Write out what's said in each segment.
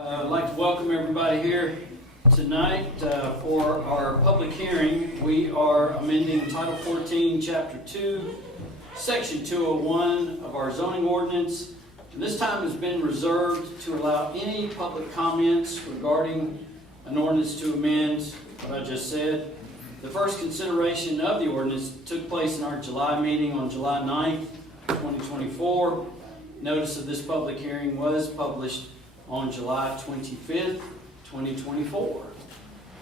I'd like to welcome everybody here tonight for our public hearing. We are amending Title 14, Chapter 2, Section 201 of our zoning ordinance. And this time has been reserved to allow any public comments regarding an ordinance to amend what I just said. The first consideration of the ordinance took place in our July meeting on July 9th, 2024. Notice of this public hearing was published on July 25th, 2024.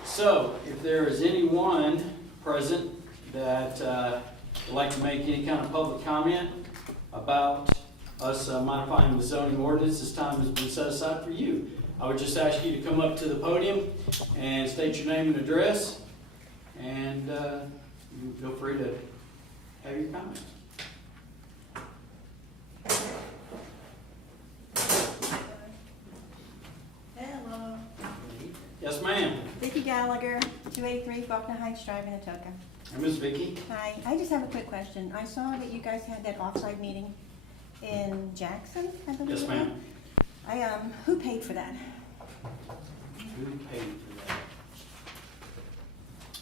So, if there is anyone present that would like to make any kind of public comment about us modifying the zoning ordinance, this time has been set aside for you. I would just ask you to come up to the podium and state your name and address, and you feel free to have your comments. Hello. Yes, ma'am. Vicki Gallagher, 283 Faulkner Heights Drive in Atoka. And Ms. Vicki. Hi, I just have a quick question. I saw that you guys had that offsite meeting in Jackson, I believe. Yes, ma'am. Who paid for that? Who paid for that?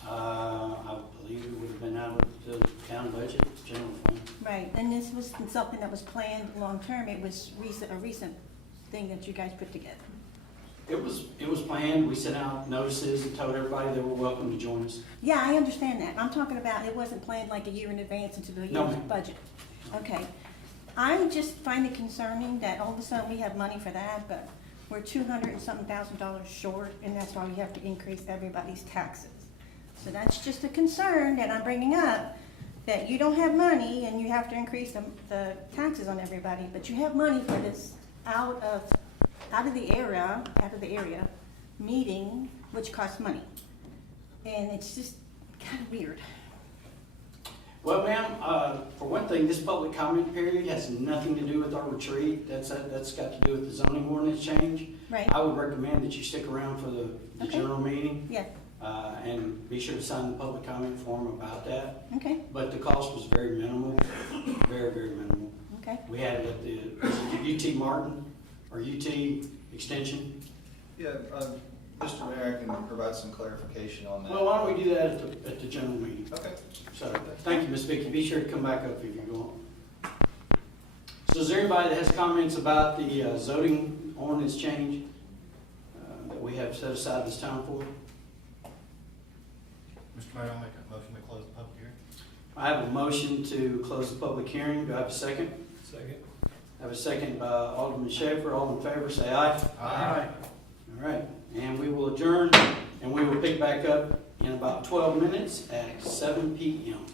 I believe it would have been out of the town budget, general fund. Right, and this was something that was planned long-term. It was a recent thing that you guys put together. It was planned. We sent out notices and told everybody they were welcome to join us. Yeah, I understand that. I'm talking about it wasn't planned like a year in advance into the No, year's ma'am. budget. Okay. I just find it concerning that all of a sudden we have money for that, but we're $200 and something thousand short, and that's why we have to increase everybody's taxes. So that's just a concern that I'm bringing up, that you don't have money and you have to increase the taxes on everybody, but you have money for this out of the area meeting, which costs money. And it's just kind of weird. Well, ma'am, for one thing, this public comment period has nothing to do with our retreat. That's got to do with the zoning ordinance change. Right. I would recommend that you stick around for the Okay. general meeting. Yeah, And be sure to sign the public comment form about that. okay, But the cost was very minimal, very, very minimal. okay. We had it at the UT Martin, or UT Extension. Yeah, Mr. Mayor, I can provide some clarification on that. Well, why don't we do that at the general meeting? Okay. So, thank you, Ms. Vicki. Be sure to come back up if you go on. So is there anybody that has comments about the zoning ordinance change that we have set aside this time for? Mr. Mayor, I'll make a motion to close the public hearing. I have a motion to close the public hearing. Do I have a second? Second. I have a second by Alderman Schaefer. All in favor, say aye. Aye. All right, and we will adjourn, and we will pick back up in about 12 minutes at 7 p.m.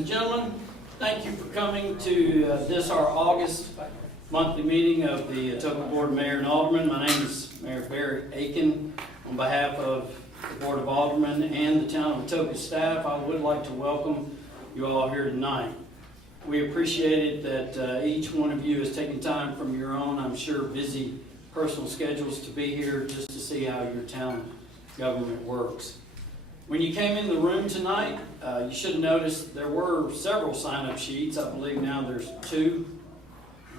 and gentlemen, thank you for coming to this, our August monthly meeting of the Atoka Board of Mayor and Alderman. My name is Mayor Barry Aiken. On behalf of the Board of Aldermen and the Town of Atoka staff, I would like to welcome you all here tonight. We appreciate it that each one of you has taken time from your own, I'm sure, busy personal schedules to be here just to see how your town government works. When you came in the room tonight, you should have noticed there were several sign-up sheets. I believe now there's 2.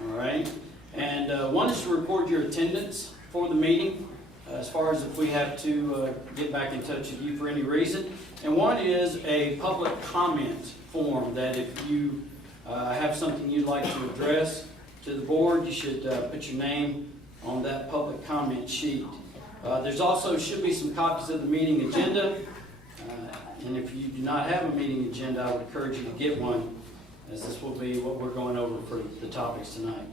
All right. And one is to record your attendance for the meeting, as far as if we have to get back in touch with you for any reason. And one is a public comment form that if you have something you'd like to address to the board, you should put your name on that public comment sheet. There's also should be some copies of the meeting agenda. And if you do not have a meeting agenda, I would encourage you to get one, as this will be what we're going over for the topics tonight.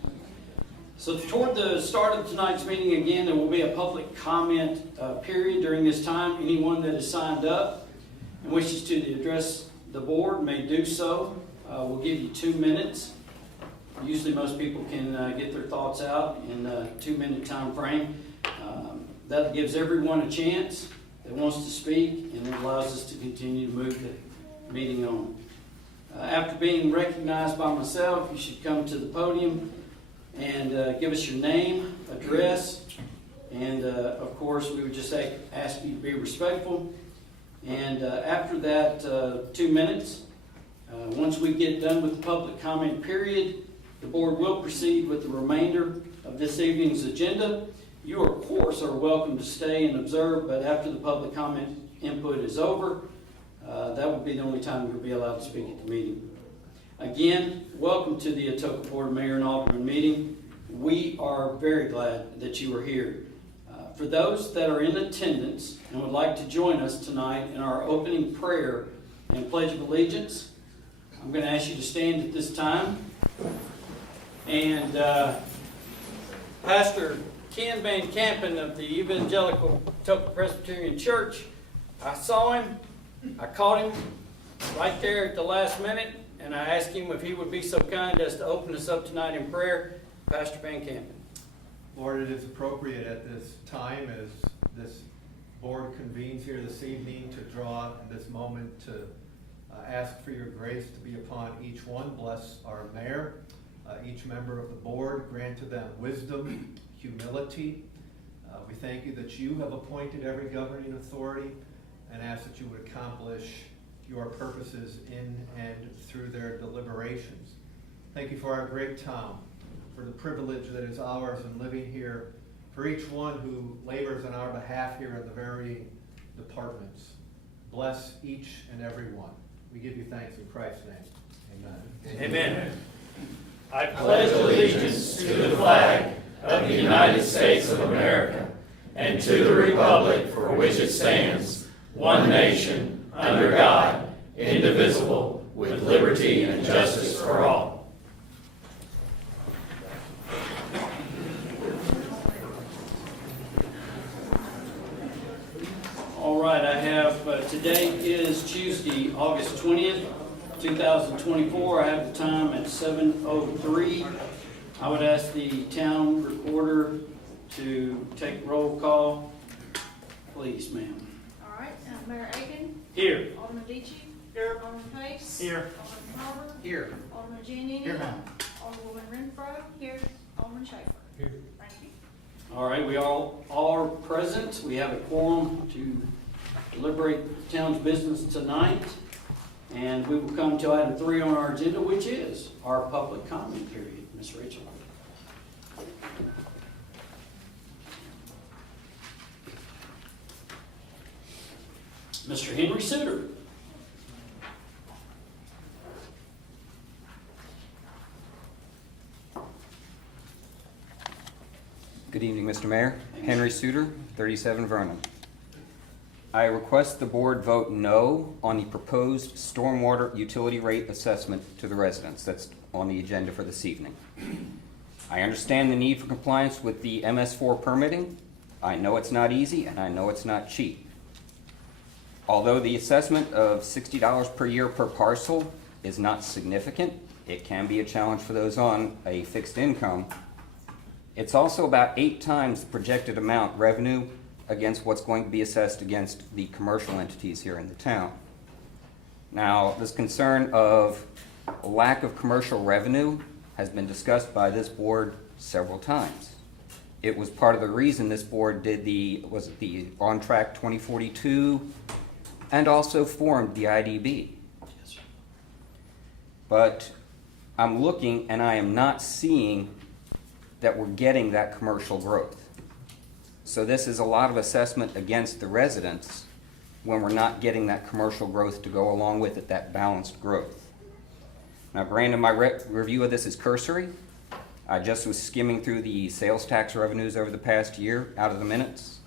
So toward the start of tonight's meeting, again, there will be a public comment period during this time. Anyone that is signed up and wishes to address the board may do so. We'll give you 2 minutes. Usually most people can get their thoughts out in a 2-minute time frame. That gives everyone a chance that wants to speak, and it allows us to continue to move the meeting on. After being recognized by myself, you should come to the podium and give us your name, address, and of course we would just ask you to be respectful. And after that 2 minutes, once we get done with the public comment period, the board will proceed with the remainder of this evening's agenda. You, of course, are welcome to stay and observe, but after the public comment input is over, that will be the only time you'll be allowed to speak at the meeting. Again, welcome to the Atoka Board of Mayor and Alderman meeting. We are very glad that you are here. For those that are in attendance and would like to join us tonight in our opening prayer and Pledge of Allegiance, I'm going to ask you to stand at this time. And Pastor Ken Van Kampen of the Evangelical Atoka Presbyterian Church, I saw him, I caught him right there at the last minute, and I asked him if he would be so kind as to open us up tonight in prayer. Pastor Van Kampen. Lord, it is appropriate at this time as this board convenes here this evening to draw in this moment to ask for your grace to be upon each one. Bless our mayor, each member of the board, grant to them wisdom, humility. We thank you that you have appointed every governing authority and ask that you would accomplish your purposes in and through their deliberations. Thank you for our great town, for the privilege that is ours in living here, for each one who labors on our behalf here in the varying departments. Bless each and every one. We give you thanks in Christ's name. Amen. Amen. I pledge allegiance to the flag of the United States of America and to the republic for which it stands, one nation, under God, indivisible, with liberty and justice for all. All right, I have, today is Tuesday, August 20th, 2024. I have the time at 7:03. I would ask the town recorder to take roll call. Please, ma'am. All right, Mayor Aiken. Here. Alderman Deitchie. Here. Alderman Pace. Here. Alderman Carver. Here. Alderman Giannini. Here, ma'am. Alderwoman Renfro. Here. Alderman Schaefer. Here. Thank you. All right, we all are present. We have a quorum to deliberate the town's business tonight. And we will come to item 3 on our agenda, which is our public comment period. Ms. Rachel. Mr. Henry Suter. Good evening, Mr. Mayor. Henry Suter, 37 Vernon. I request the board vote no on the proposed stormwater utility rate assessment to the residents. That's on the agenda for this evening. I understand the need for compliance with the MS4 permitting. I know it's not easy and I know it's not cheap. Although the assessment of $60 per year per parcel is not significant. It can be a challenge for those on a fixed income. It's also about 8 times the projected amount revenue against what's going to be assessed against the commercial entities here in the town. Now, this concern of lack of commercial revenue has been discussed by this board several times. It was part of the reason this board did the On Track 2042 and also formed the IDB. But I'm looking and I am not seeing that we're getting that commercial growth. So this is a lot of assessment against the residents when we're not getting that commercial growth to go along with it, that balanced growth. Now granted, my review of this is cursory. I just was skimming through the sales tax revenues over the past year out of the minutes,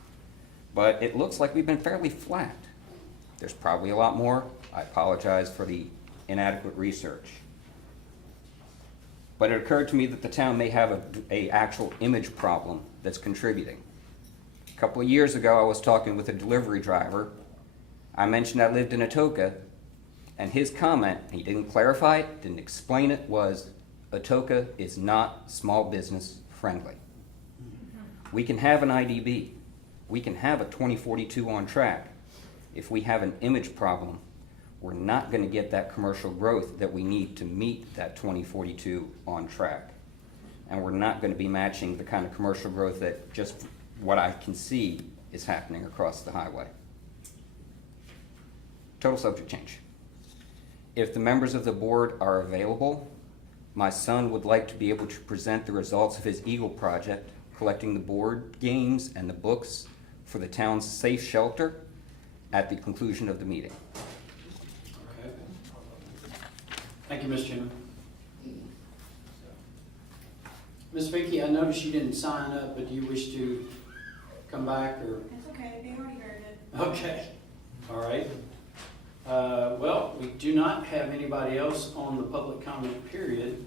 but it looks like we've been fairly flat. There's probably a lot more. I apologize for the inadequate research. But it occurred to me that the town may have a actual image problem that's contributing. A couple of years ago, I was talking with a delivery driver. I mentioned I lived in Atoka, and his comment, he didn't clarify it, didn't explain it, was Atoka is not small business friendly. We can have an IDB. We can have a 2042 on track. If we have an image problem, we're not going to get that commercial growth that we need to meet that 2042 on track. And we're not going to be matching the kind of commercial growth that just what I can see is happening across the highway. Total subject change. If the members of the board are available, my son would like to be able to present the results of his Eagle project, collecting the board games and the books for the town's safe shelter at the conclusion of the meeting. Okay. Thank you, Ms. Jimmy. Ms. Vicki, I noticed you didn't sign up, but do you wish to come back or? That's okay, they already heard it. Okay, all right. Well, we do not have anybody else on the public comment period,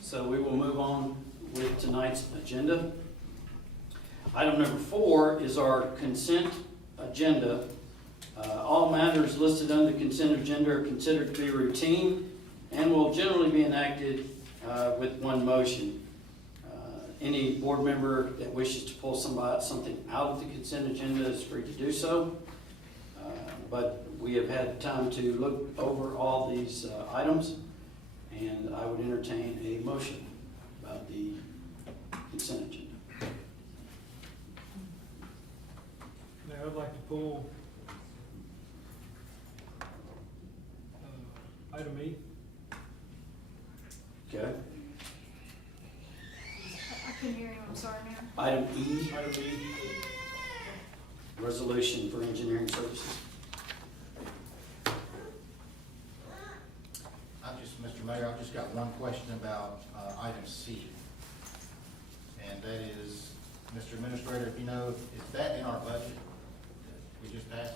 so we will move on with tonight's agenda. Item number 4 is our consent agenda. All matters listed under the consent agenda are considered to be routine and will generally be enacted with one motion. Any board member that wishes to pull something out of the consent agenda is free to do so. But we have had time to look over all these items, and I would entertain a motion about the consent agenda. Mayor, I'd like to pull item E. Okay. I couldn't hear you, I'm sorry, Mayor. Item E, Item E. resolution for engineering services. Mr. Mayor, I've just got one question about item C. And that is, Mr. Administrator, if you know, is that in our budget that we just passed?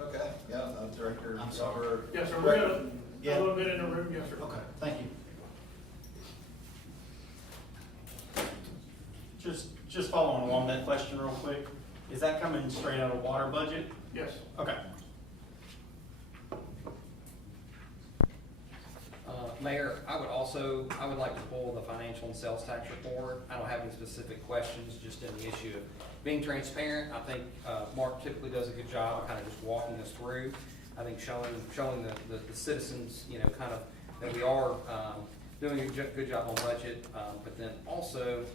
Okay, yeah, Director. I'm sorry. Robert. Yes, sir, we got a Yeah. little bit in the room, yes, sir. Okay, thank you. Just following along that question real quick, is that coming straight out of water budget? Yes. Okay. Mayor, I would like to pull the financial and sales tax report. I don't have any specific questions, just in the issue of being transparent. I think Mark typically does a good job of kind of just walking us through. I think showing the citizens, kind of that we are doing a good job on budget. But then also,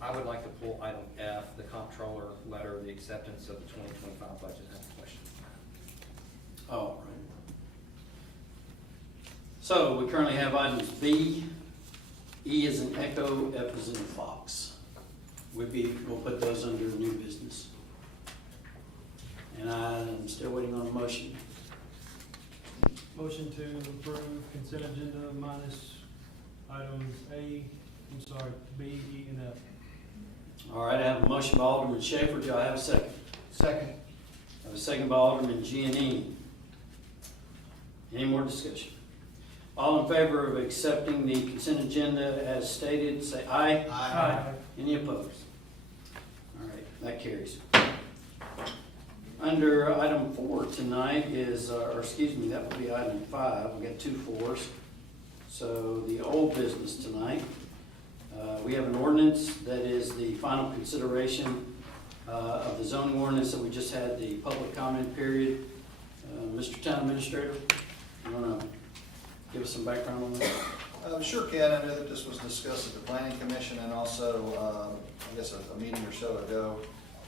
I would like to pull item F, the comptroller letter, the acceptance of the 2025 budget. I have a question. All right. So we currently have items B, E is an echo, F is in a fox. We'll put those under new business. And I'm still waiting on a motion. Motion to approve consent agenda minus items B, E, and F. All right, I have a motion by Alderman Schaefer. Do I have a second? Second. I have a second by Alderman Giannini. Any more discussion? All in favor of accepting the consent agenda as stated, say aye. Aye. Any opposed? All right, that carries. Under item 4 tonight is, or excuse me, that would be item 5. We got 2 4s. So the old business tonight, we have an ordinance that is the final consideration of the zoning ordinance that we just had the public comment period. Mr. Town Administrator, you want to give us some background on that? Sure can. I know that this was discussed at the Planning Commission and also, I guess, a meeting or so ago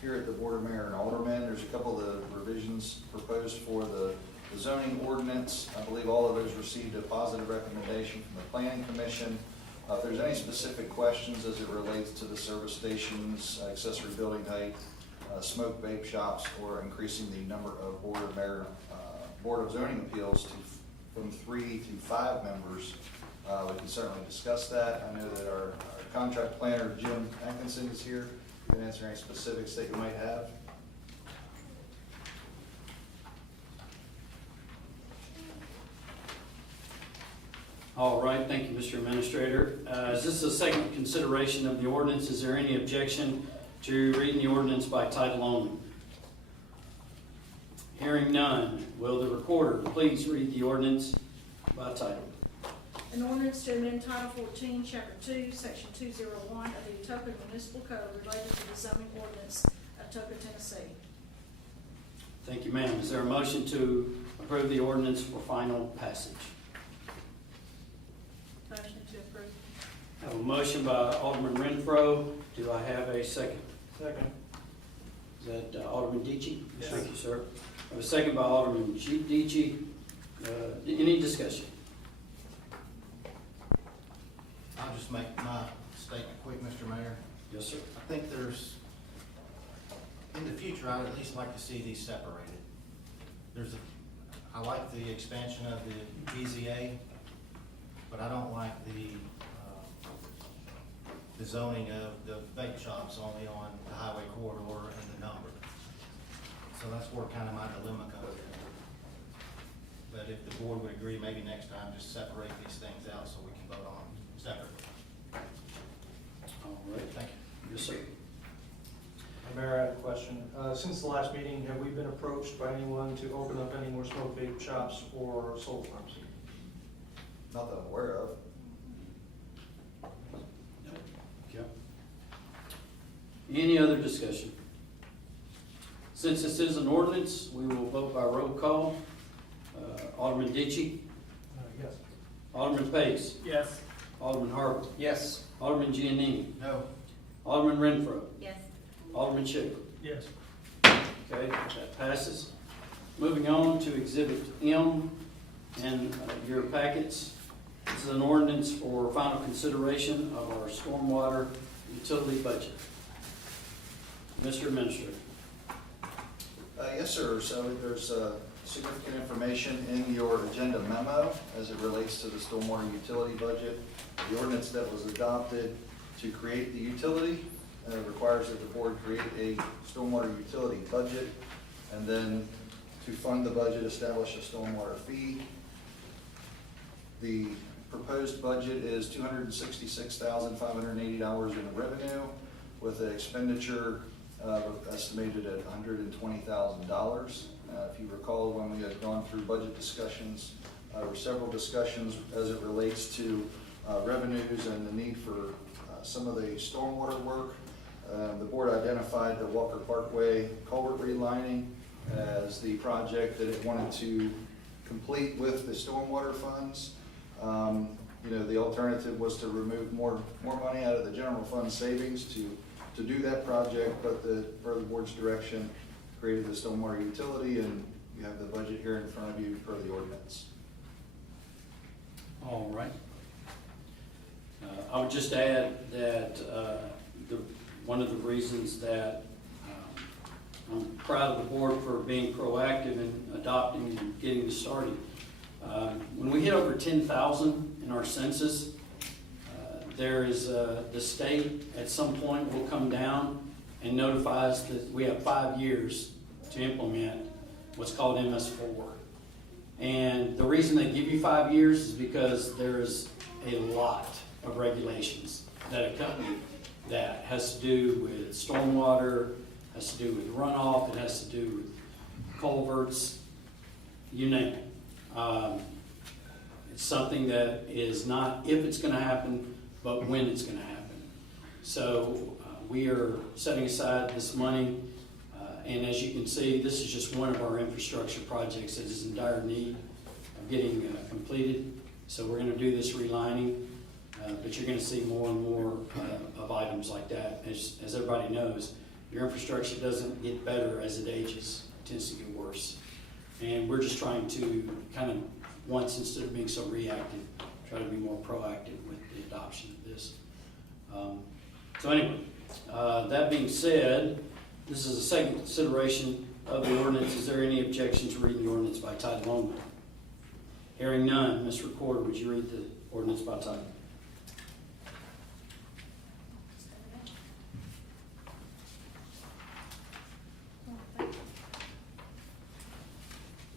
here at the Board of Mayor and Alderman. There's a couple of revisions proposed for the zoning ordinance. I believe all of those received a positive recommendation from the Planning Commission. If there's any specific questions as it relates to the service stations, accessory building height, smoke vape shops, or increasing the number of Board of Zoning Appeals from 3 to 5 members, we can certainly discuss that. I know that our contract planner, Jim Atkinson, is here. You can answer any specifics that you might have. All right, thank you, Mr. Administrator. Is this a second consideration of the ordinance? Is there any objection to reading the ordinance by title only? Hearing none, will the recorder please read the ordinance by title? An ordinance to amend Title 14, Chapter 2, Section 201 of the Atoka Municipal Code related to the zoning ordinance of Atoka, Tennessee. Thank you, ma'am. Is there a motion to approve the ordinance for final passage? Motion to approve. I have a motion by Alderman Renfro. Do I have a second? Second. Is that Alderman Deitchie? Yes. Thank you, sir. I have a second by Alderman Deitchie. Any discussion? I'll just make my statement quick, Mr. Mayor. Yes, sir. I think in the future, I'd at least like to see these separated. I like the expansion of the BZA, but I don't like the zoning of the vape shops only on the highway corridor and the number. So that's where kind of my dilemma comes in. But if the board would agree, maybe next time, just separate these things out so we can vote on them separately. All right. Thank you. Yes, sir. Mayor, I have a question. Since the last meeting, have we been approached by anyone to open up any more smoke vape shops or solar farms? Not that I'm aware of. Okay. Any other discussion? Since this is an ordinance, we will vote by roll call. Alderman Deitchie, Yes. Alderman Pace, Yes. Alderman Harville, Yes. Alderman Giannini, No. Alderman Renfro, Yes. Alderman Sugar. Yes. Okay, that passes. Moving on to Exhibit M in your packets. This is an ordinance for final consideration of our stormwater utility budget. Mr. Administrator. Yes, sir. So there's significant information in your agenda memo as it relates to the stormwater utility budget. The ordinance that was adopted to create the utility requires that the board create a stormwater utility budget, and then to fund the budget, establish a stormwater fee. The proposed budget is $266,580 in revenue, with an expenditure estimated at $120,000. If you recall, when we had gone through budget discussions, there were several discussions as it relates to revenues and the need for some of the stormwater work. The board identified the Walker Parkway culvert relining as the project that it wanted to complete with the stormwater funds. The alternative was to remove more money out of the general fund savings to do that project, but per the board's direction, created the stormwater utility, and you have the budget here in front of you per the ordinance. All right. I would just add that one of the reasons that I'm proud of the board for being proactive in adopting and getting this started. When we hit over 10,000 in our census, there is the state at some point will come down and notify us that we have 5 years to implement what's called MS4. And the reason they give you 5 years is because there's a lot of regulations that accompany that. Has to do with stormwater, has to do with runoff, it has to do with culverts, you name it. It's something that is not if it's gonna happen, but when it's gonna happen. So we are setting aside this money, and as you can see, this is just one of our infrastructure projects that is in dire need of getting completed. So we're gonna do this relining, but you're gonna see more and more of items like that. As everybody knows, your infrastructure doesn't get better as it ages, it tends to get worse. And we're just trying to kind of, once, instead of being so reactive, try to be more proactive with the adoption of this. So anyway, that being said, this is a second consideration of the ordinance. Is there any objection to reading the ordinance by title only? Hearing none, Ms. Recorder, would you read the ordinance by title?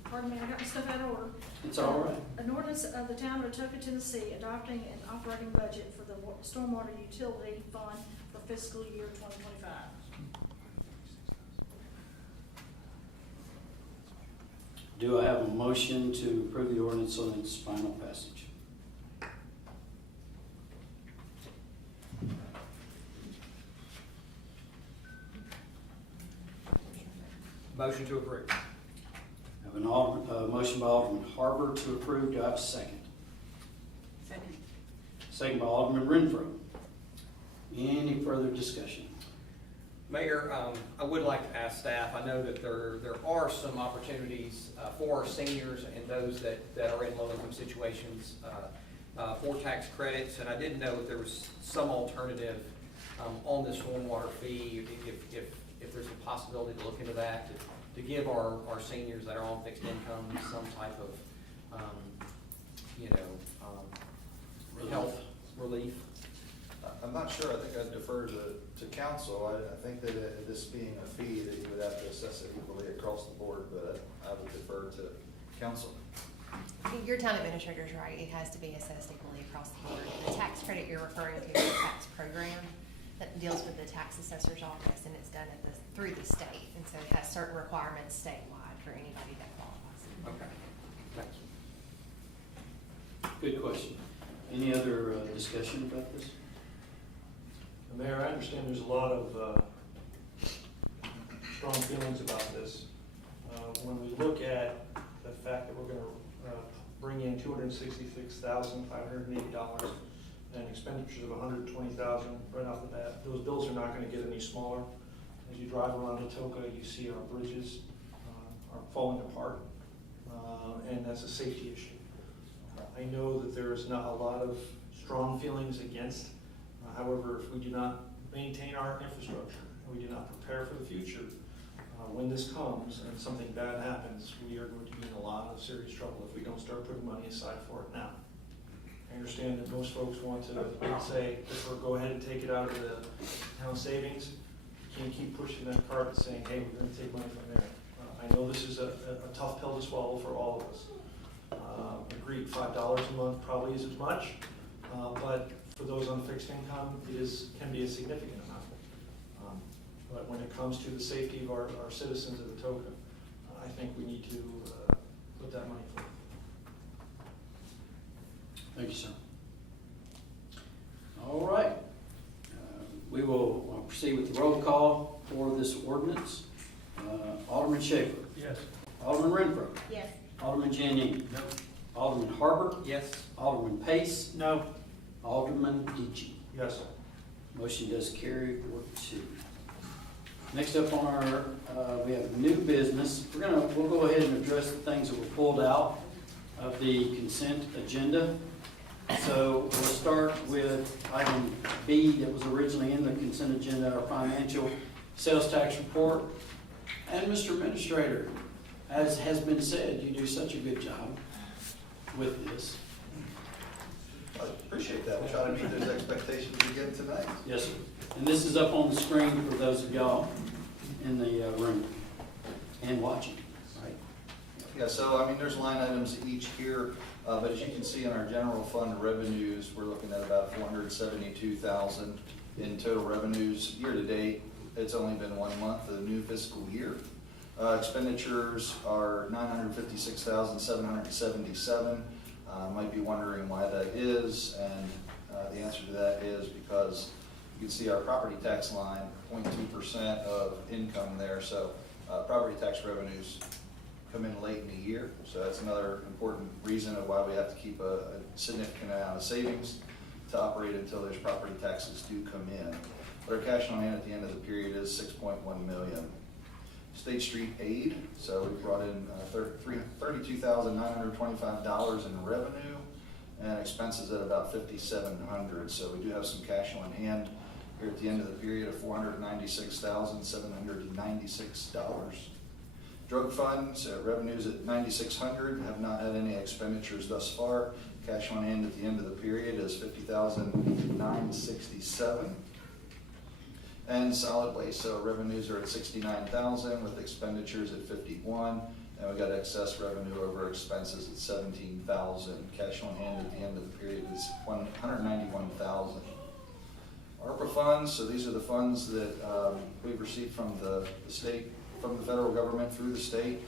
Pardon me, I got my stuff out of order. It's all right. An ordinance of the town of Atoka, Tennessee, adopting an operating budget for the stormwater utility fund for fiscal year 2025. Do I have a motion to approve the ordinance on its final passage? Motion to approve. I have a motion by Alderman Harper to approve. Do I have a second? Second. Second by Alderman Renfro. Any further discussion? Mayor, I would like to ask staff, I know that there are some opportunities for our seniors and those that are in low-income situations for tax credits, and I didn't know if there was some alternative on this stormwater fee, if there's a possibility to look into that, to give our seniors that are on fixed income some type of, health relief. I'm not sure, I think I'd defer to council. I think that this being a fee, that you would have to assess it equally across the board, but I would defer to council. Your town administrator's right, it has to be assessed equally across the board. The tax credit you're referring to is a tax program that deals with the tax assessor's office, and it's done through the state, and so it has certain requirements statewide for anybody that qualifies. Okay, thank you. Good question. Any other discussion about this? Mayor, I understand there's a lot of strong feelings about this. When we look at the fact that we're gonna bring in $266,580 and expenditures of $120,000 right off the bat, those bills are not gonna get any smaller. As you drive around Atoka, you see our bridges are falling apart, and that's a safety issue. I know that there is not a lot of strong feelings against. However, if we do not maintain our infrastructure and we do not prepare for the future, when this comes and something bad happens, we are going to be in a lot of serious trouble if we don't start putting money aside for it now. I understand that most folks want to say, or go ahead and take it out of the town savings. You can't keep pushing that cart and saying, hey, we're going to take money from there. I know this is a tough pill to swallow for all of us. Agreed, $5 a month probably isn't much, but for those on fixed income, can be a significant amount. But when it comes to the safety of our citizens of Atoka, I think we need to put that money forward. Thank you, sir. All right. We will proceed with the roll call for this ordinance. Alderman Schaefer. Yes. Alderman Renfro. Yes. Alderman Janine. No. Alderman Harper. Yes. Alderman Pace. No. Alderman Deitch. Yes. Motion does carry 4-2. Next up on our, we have new business. We'll go ahead and address the things that were pulled out of the consent agenda. So we'll start with item B that was originally in the consent agenda, our financial sales tax report. And Mr. Administrator, as has been said, you do such a good job with this. I appreciate that. We'll try to meet those expectations again tonight. Yes, sir. And this is up on the screen for those of y'all in the room and watching, right? Yeah, so I mean, there's line items each here, but as you can see in our general fund revenues, we're looking at about $472,000 in total revenues year to date. It's only been 1 month of the new fiscal year. Expenditures are $956,777. Might be wondering why that is, and the answer to that is because you can see our property tax line, 0.2% of income there, so property tax revenues come in late in the year, so that's another important reason of why we have to keep a significant amount of savings to operate until those property taxes do come in. But our cash on hand at the end of the period is $6.1 million. State Street aid, so we brought in $32,925 in revenue and expenses at about $5,700. So we do have some cash on hand here at the end of the period of $496,796. Drug funds, revenues at $9,600, have not had any expenditures thus far. Cash on hand at the end of the period is $50,967. And solid waste, so revenues are at $69,000 with expenditures at $51,000, and we got excess revenue over expenses at $17,000. Cash on hand at the end of the period is $191,000. ARPA funds, so these are the funds that we've received from the state, from the federal government through the state.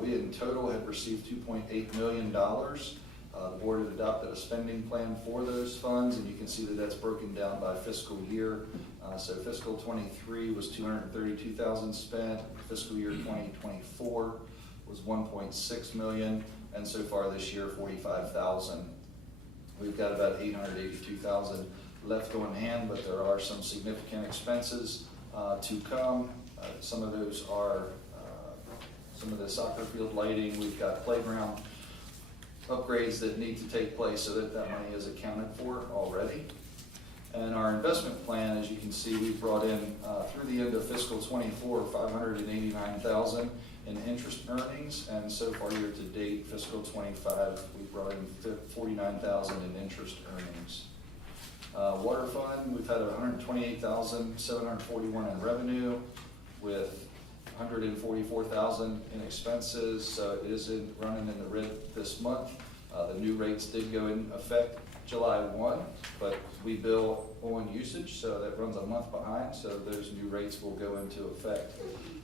We in total had received $2.8 million. The board had adopted a spending plan for those funds, and you can see that that's broken down by fiscal year. So fiscal 23 was $232,000 spent. Fiscal year 2024 was $1.6 million, and so far this year $45,000. We've got about $882,000 left on hand, but there are some significant expenses to come. Some of those are some of the soccer field lighting. We've got playground upgrades that need to take place, so that money is accounted for already. And our investment plan, as you can see, we've brought in through the end of fiscal 24, $589,000 in interest earnings, and so far year to date, fiscal 25, we brought in $49,000 in interest earnings. Water fund, we've had $128,741 in revenue with $144,000 in expenses, so it is running in the red this month. The new rates did go in effect July 1, but we bill on usage, so that runs a month behind, so those new rates will go into effect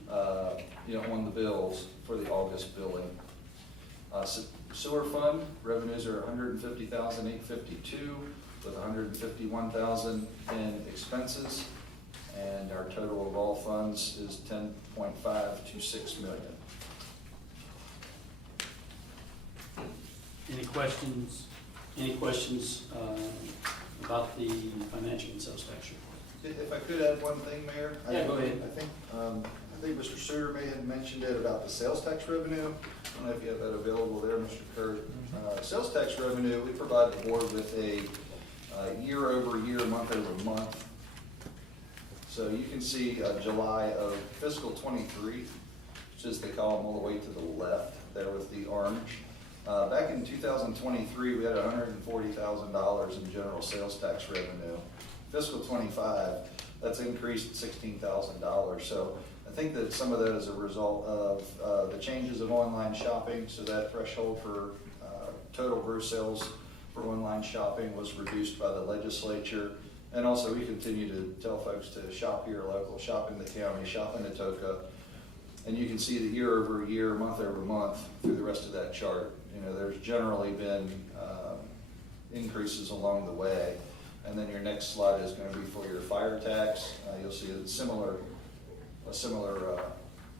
on the bills for the August billing. Sewer fund, revenues are $150,852 with $151,000 in expenses, and our total of all funds is $10.526 million. Any questions? Any questions about the financial and sales tax report? If I could add one thing, Mayor? Yeah, go ahead. I think Mr. Suter may have mentioned it about the sales tax revenue. I don't know if you have that available there, Mr. Kurt. Sales tax revenue, we provide the board with a year over year, month over month. So you can see July of fiscal 23, which is the column all the way to the left there with the orange. Back in 2023, we had $140,000 in general sales tax revenue. Fiscal 25, that's increased $16,000. So I think that some of that is a result of the changes of online shopping. So that threshold for total gross sales for online shopping was reduced by the legislature. And also we continue to tell folks to shop here local, shop in the county, shop in Atoka. And you can see the year over year, month over month through the rest of that chart. There's generally been increases along the way. And then your next slide is going to be for your fire tax. You'll see a similar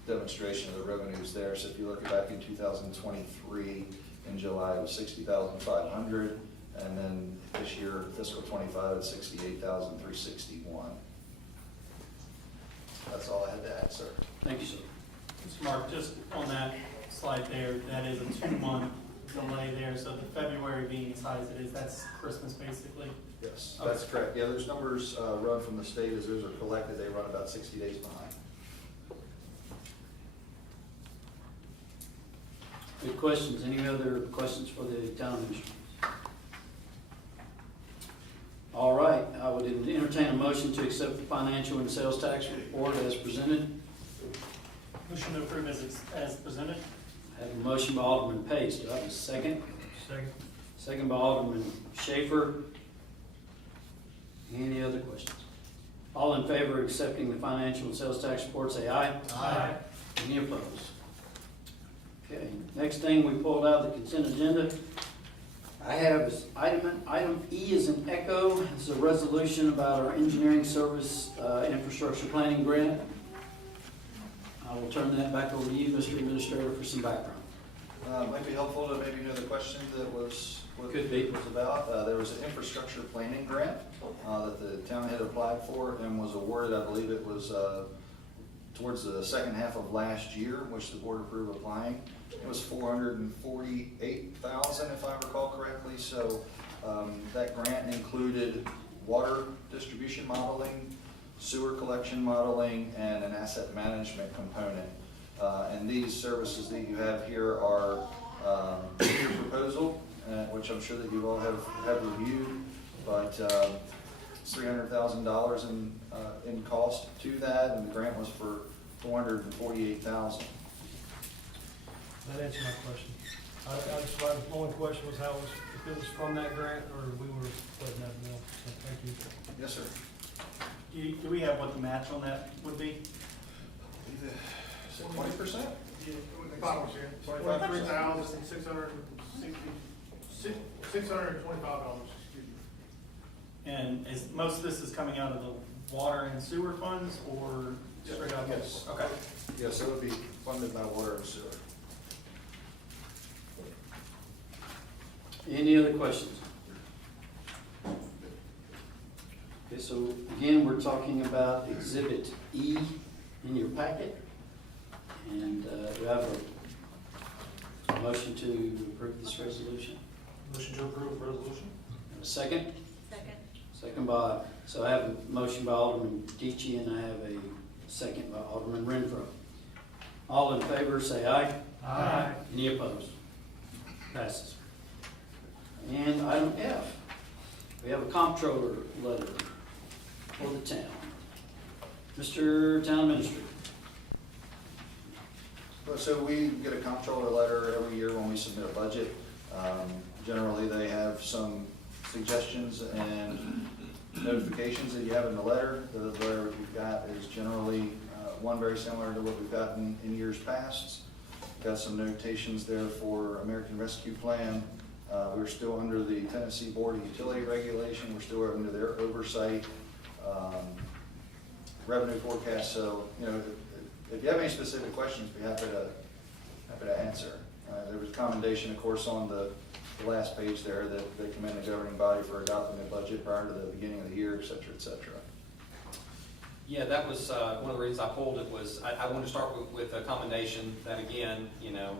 demonstration of the revenues there. So if you look back in 2023, in July it was $60,500, and then this year, fiscal 25, it's $68,361. That's all I had to add, sir. Thank you, sir. Mr. Mark, just on that slide there, that is a 2-month delay there, so the February being as high as it is, that's Christmas basically? Yes, that's correct. Yeah, those numbers run from the state as those are collected. They run about 60 days behind. Good questions. Any other questions for the town administrator? All right, I would entertain a motion to accept the financial and sales tax report as presented. Motion to approve as presented. I have a motion by Alderman Pace. Do I have a second? Second. Second by Alderman Schaefer. Any other questions? All in favor of accepting the financial and sales tax report, say aye. Aye. Any opposed? Okay, next thing we pulled out of the consent agenda, I have is item E is an echo. It's a resolution about our engineering service infrastructure planning grant. I will turn that back over to you, Mr. Administrator, for some background. Might be helpful to maybe know the question that was, what Could be. it was about. There was an infrastructure planning grant that the town had applied for and was awarded, I believe it was towards the second half of last year, which the board approved applying. It was $448,000, if I recall correctly. So that grant included water distribution modeling, sewer collection modeling, and an asset management component. And these services that you have here are your proposal, which I'm sure that you all have reviewed, but it's $300,000 in cost to that, and the grant was for $448,000. That answered my question. My only question was how if it was from that grant or we were putting that bill. So thank you. Yes, sir. Do we have what the match on that would be? 20%? $625. And is, most of this is coming out of the water and sewer funds, or straight out? Yes. Okay. Yes, it would be funded by water and sewer. Any other questions? Okay, so again, we're talking about Exhibit E in your packet. And do I have a motion to approve this resolution? Motion to approve resolution? A second? Second. Second by, so I have a motion by Alderman Deitchie and I have a second by Alderman Renfro. All in favor, say aye. Aye. Any opposed? Passes. And item F, we have a comptroller letter for the town. Mr. Town Administrator. So we get a comptroller letter every year when we submit a budget. Generally, they have some suggestions and notifications that you have in the letter. The letter we've got is generally one very similar to what we've gotten in years past. Got some notations there for American Rescue Plan. We're still under the Tennessee Board of Utility Regulation. We're still under their oversight. Revenue forecast. So, you know, if you have any specific questions, be happy to answer. There was a commendation, of course, on the last page there that they commend the governing body for adopting a budget prior to the beginning of the year, et cetera, et cetera. Yeah, that was one of the reasons I pulled it was I wanted to start with a commendation that again, you know,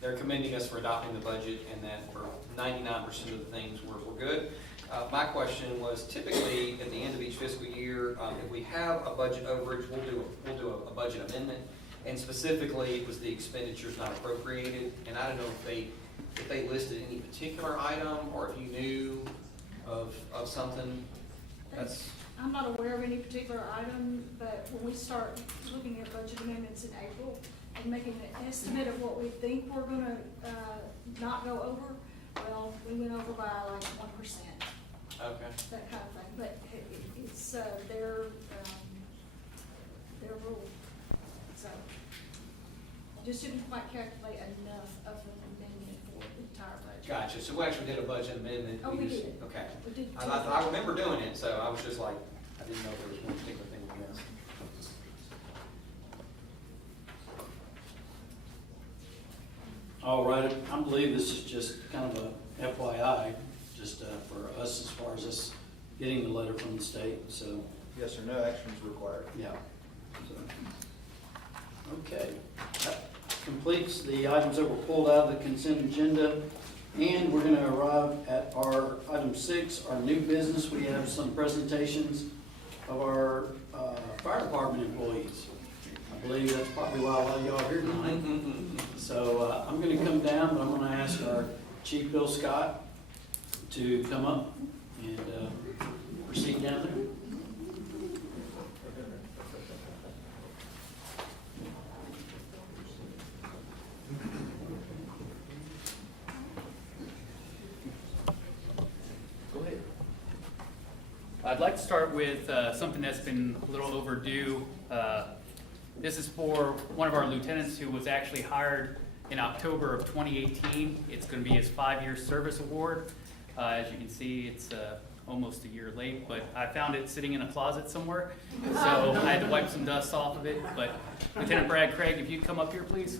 they're commending us for adopting the budget and that for 99% of the things we're good. My question was typically at the end of each fiscal year, if we have a budget overage, we'll do a budget amendment. And specifically, it was the expenditures not appropriated. And I don't know if they listed any particular item or if you knew of something. I'm not aware of any particular item, but when we start looking at budget amendments in April and making an estimate of what we think we're gonna not go over, well, we went over by like 1%. Okay. That kind of thing, but it's their rule. So just didn't quite calculate enough of an amendment for the entire budget. Gotcha. So we actually did a budget amendment. Oh, we just- did. Okay. We did I remember doing it, so I was just like, I didn't know if there was one particular thing we missed. All right, I believe this is just kind of a FYI, just for us as far as us getting the letter from the state, so, Yes, sir, no action is required. yeah. So, okay, that completes the items that were pulled out of the consent agenda. And we're gonna arrive at our item 6, our new business. We have some presentations of our fire department employees. I believe that's probably why a lot of y'all are here tonight. So I'm gonna come down, but I'm gonna ask our Chief Bill Scott to come up and proceed down there. Go ahead. I'd like to start with something that's been a little overdue. This is for one of our lieutenants who was actually hired in October of 2018. It's going to be his 5-year service award. As you can see, it's almost a year late, but I found it sitting in a closet somewhere, so I had to wipe some dust off of it. But Lieutenant Brad Craig, if you'd come up here, please.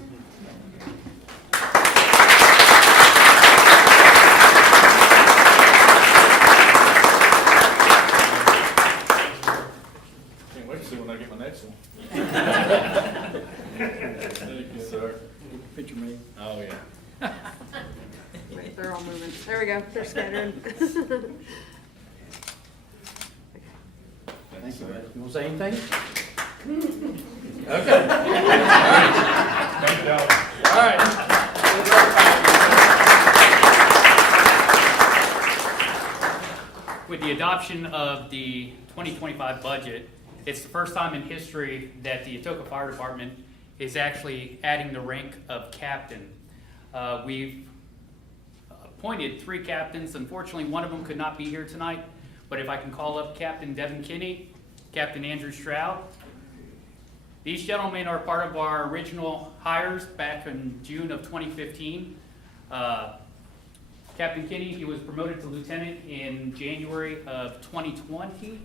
Can't wait to see when I get my next one. Thank you, sir. Picture me. Oh, yeah. Wait, they're all moving. There we go. They're scattering. Thank you, Brad. You want to say anything? Okay. All right. With the adoption of the 2025 budget, it's the first time in history that the Atoka Fire Department is actually adding the rank of captain. We've appointed 3 captains. Unfortunately, one of them could not be here tonight, but if I can call up Captain Devin Kinney, Captain Andrew Stroud. These gentlemen are part of our original hires back in June of 2015. Captain Kinney, he was promoted to lieutenant in January of 2020.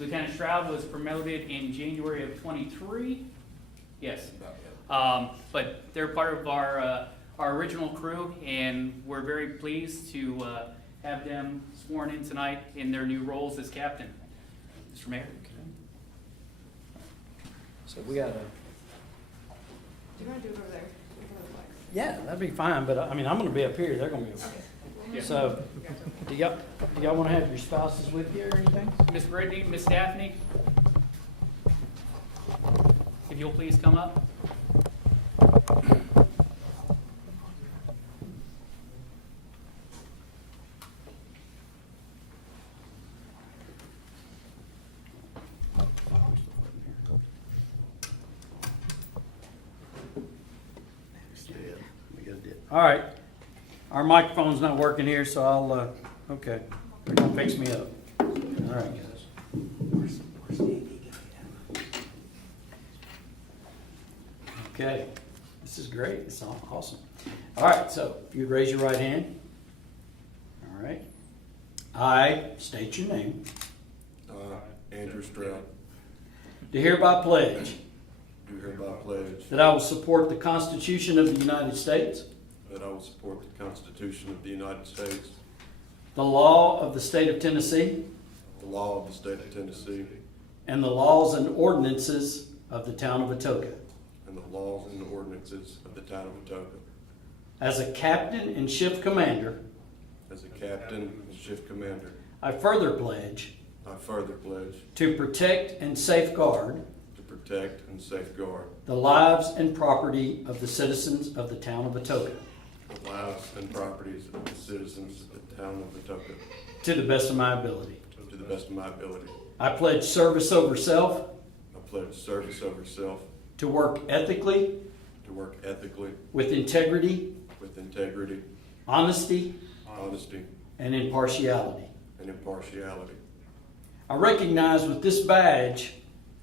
Lieutenant Stroud was promoted in January of 23. Yes. But they're part of our original crew, and we're very pleased to have them sworn in tonight in their new roles as captain. Mr. Mayor? So we got to. Do you want to do it over there? Yeah, that'd be fine, but I mean, I'm gonna be up here, they're gonna be over there. Yeah. So, do y'all wanna have your spouses with you or anything? Miss Brittany, Miss Daphne? If you'll please come up. All right, our microphone's not working here, so I'll, okay, they're gonna fix me up. All right, guys. Okay, this is great, it's awesome. All right, so if you'd raise your right hand. All right. I state your name. Andrew Stroud, Do hereby pledge do hereby pledge that I will support the Constitution of the United States, that I will support the Constitution of the United States, the law of the state of Tennessee, the law of the state of Tennessee, and the laws and ordinances of the town of Atoka. and the laws and ordinances of the town of Atoka. As a captain and shift commander, As a captain and shift commander, I further pledge I further pledge to protect and safeguard to protect and safeguard the lives and property of the citizens of the town of Atoka the lives and properties of the citizens of the town of Atoka to the best of my ability. to the best of my ability. I pledge service over self, I pledge service over self, to work ethically, to work ethically, with integrity, with integrity, honesty, honesty, and impartiality. and impartiality. I recognize with this badge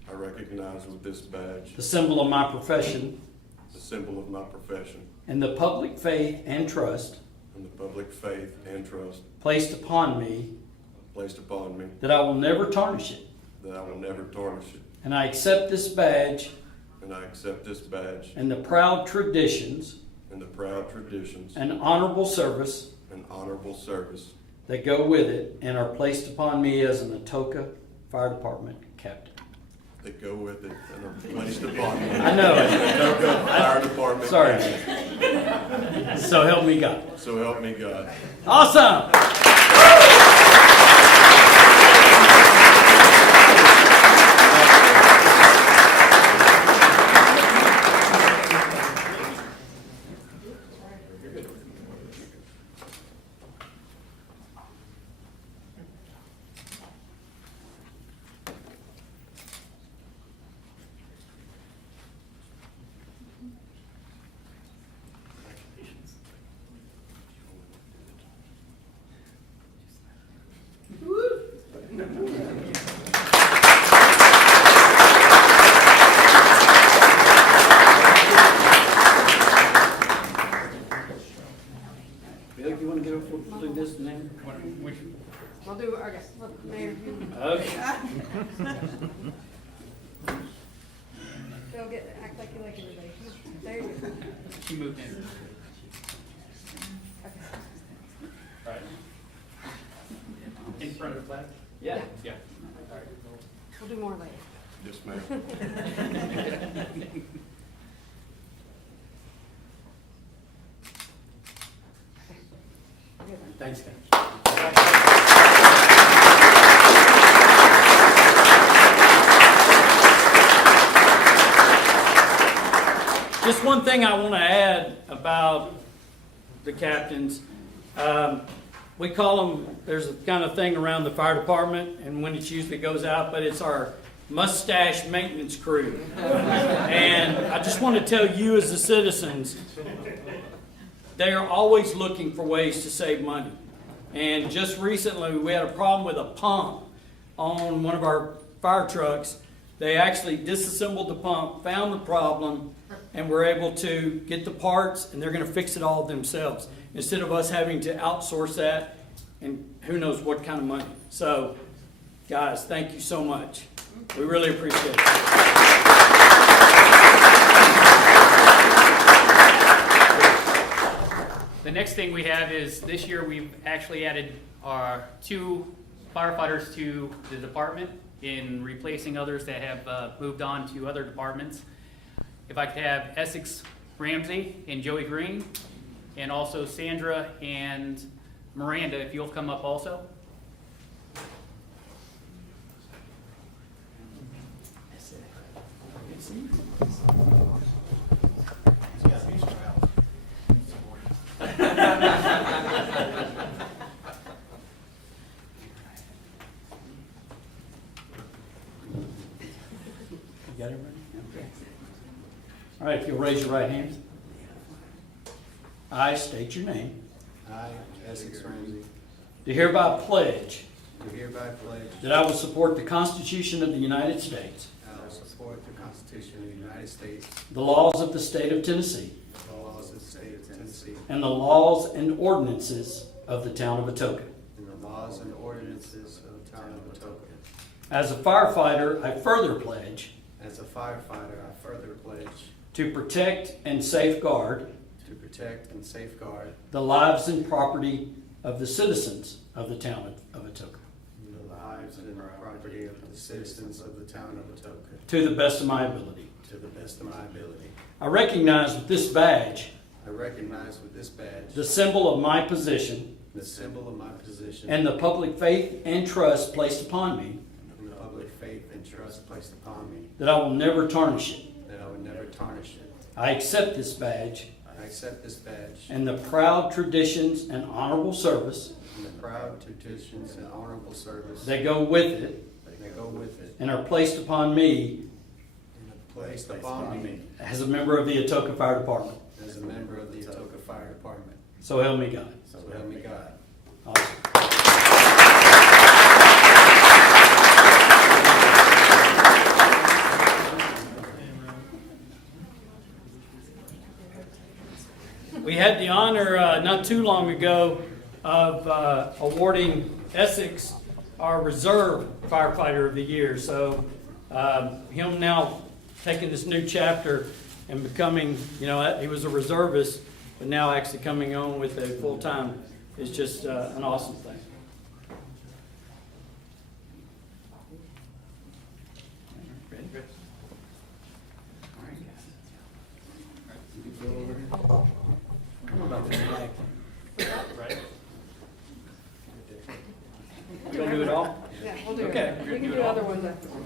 I recognize with this badge the symbol of my profession the symbol of my profession and the public faith and trust and the public faith and trust placed upon me, placed upon me, that I will never tarnish it. that I will never tarnish it. And I accept this badge And I accept this badge and the proud traditions and the proud traditions and honorable service and honorable service that go with it and are placed upon me as an Atoka Fire Department captain. that go with it and are placed upon me. I know it. as an Atoka Fire Department. Sorry. captain. So help me God. So help me God. Awesome! She moved in. Right. In front of the flag? Yeah. Yeah. All right. We'll do more later. Yes, ma'am. Thanks, guys. Just one thing I want to add about the captains. We call them, there's a kind of thing around the fire department, and when it usually goes out, but it's our mustache maintenance crew. And I just want to tell you as the citizens, they are always looking for ways to save money. And just recently, we had a problem with a pump on one of our fire trucks. They actually disassembled the pump, found the problem, and were able to get the parts, and they're going to fix it all themselves, instead of us having to outsource that, and who knows what kind of money. So, guys, thank you so much. We really appreciate it. The next thing we have is, this year we've actually added our 2 firefighters to the department in replacing others that have moved on to other departments. If I could have Essex Ramsey and Joey Green, and also Sandra and Miranda, if you'll come up also. You got everybody? Okay. All right, if you'll raise your right hand. I state your name. I, Essex Ramsey, Do hereby pledge do hereby pledge that I will support the Constitution of the United States, I will support the Constitution of the United States, the laws of the state of Tennessee, the laws of the state of Tennessee, and the laws and ordinances of the town of Atoka. and the laws and ordinances of the town of Atoka. As a firefighter, I further pledge As a firefighter, I further pledge to protect and safeguard to protect and safeguard the lives and property of the citizens of the town of Atoka, the lives and property of the citizens of the town of Atoka to the best of my ability. to the best of my ability. I recognize with this badge I recognize with this badge the symbol of my position the symbol of my position and the public faith and trust placed upon me, and the public faith and trust placed upon me, that I will never tarnish it. that I would never tarnish it. I accept this badge I accept this badge and the proud traditions and honorable service and the proud traditions and honorable service that go with it that go with it, and are placed upon me and placed upon me as a member of the Atoka Fire Department. as a member of the Atoka Fire Department. So help me God. So help me God. Awesome. We had the honor not too long ago of awarding Essex our Reserve Firefighter of the Year. So him now taking this new chapter and becoming, he was a reservist, but now actually coming on with a full-time is just an awesome thing. Ready? I'm about to relax. Right? You gonna do it all? Yeah, we'll do Okay. it. We can do other ones after. All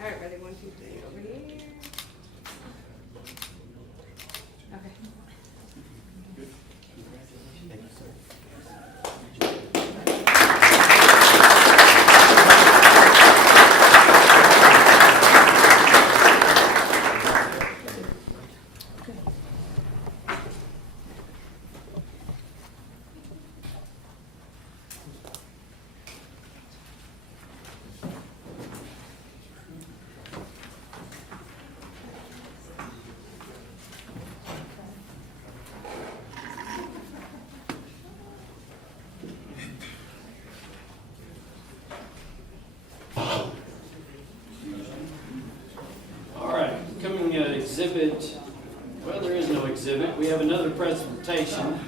right, ready, 1, 2, 3, over here. Okay. Well, there is no exhibit. We have another presentation.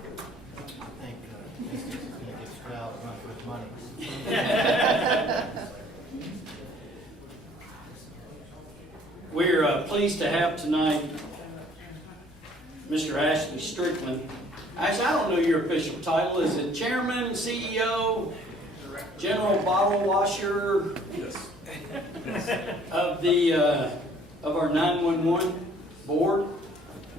I think, this is gonna get Stroud a run for his money. We're pleased to have tonight Mr. Ashley Strickland. Actually, I don't know your official title. Is it chairman, CEO, general bottle washer? Yes. Of the, of our 911 board.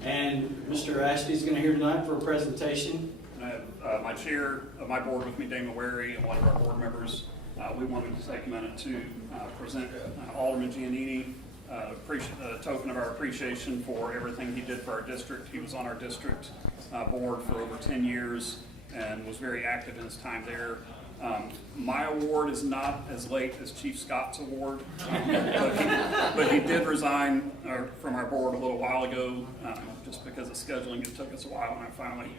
And Mr. Ashley's going to here tonight for a presentation. I have my chair of my board with me, Damon Wary, and one of our board members. We wanted to take a minute to present Alderman Giannini, a token of our appreciation for everything he did for our district. He was on our district board for over 10 years and was very active in his time there. My award is not as late as Chief Scott's award, but he did resign from our board a little while ago, just because of scheduling. It took us a while, and I finally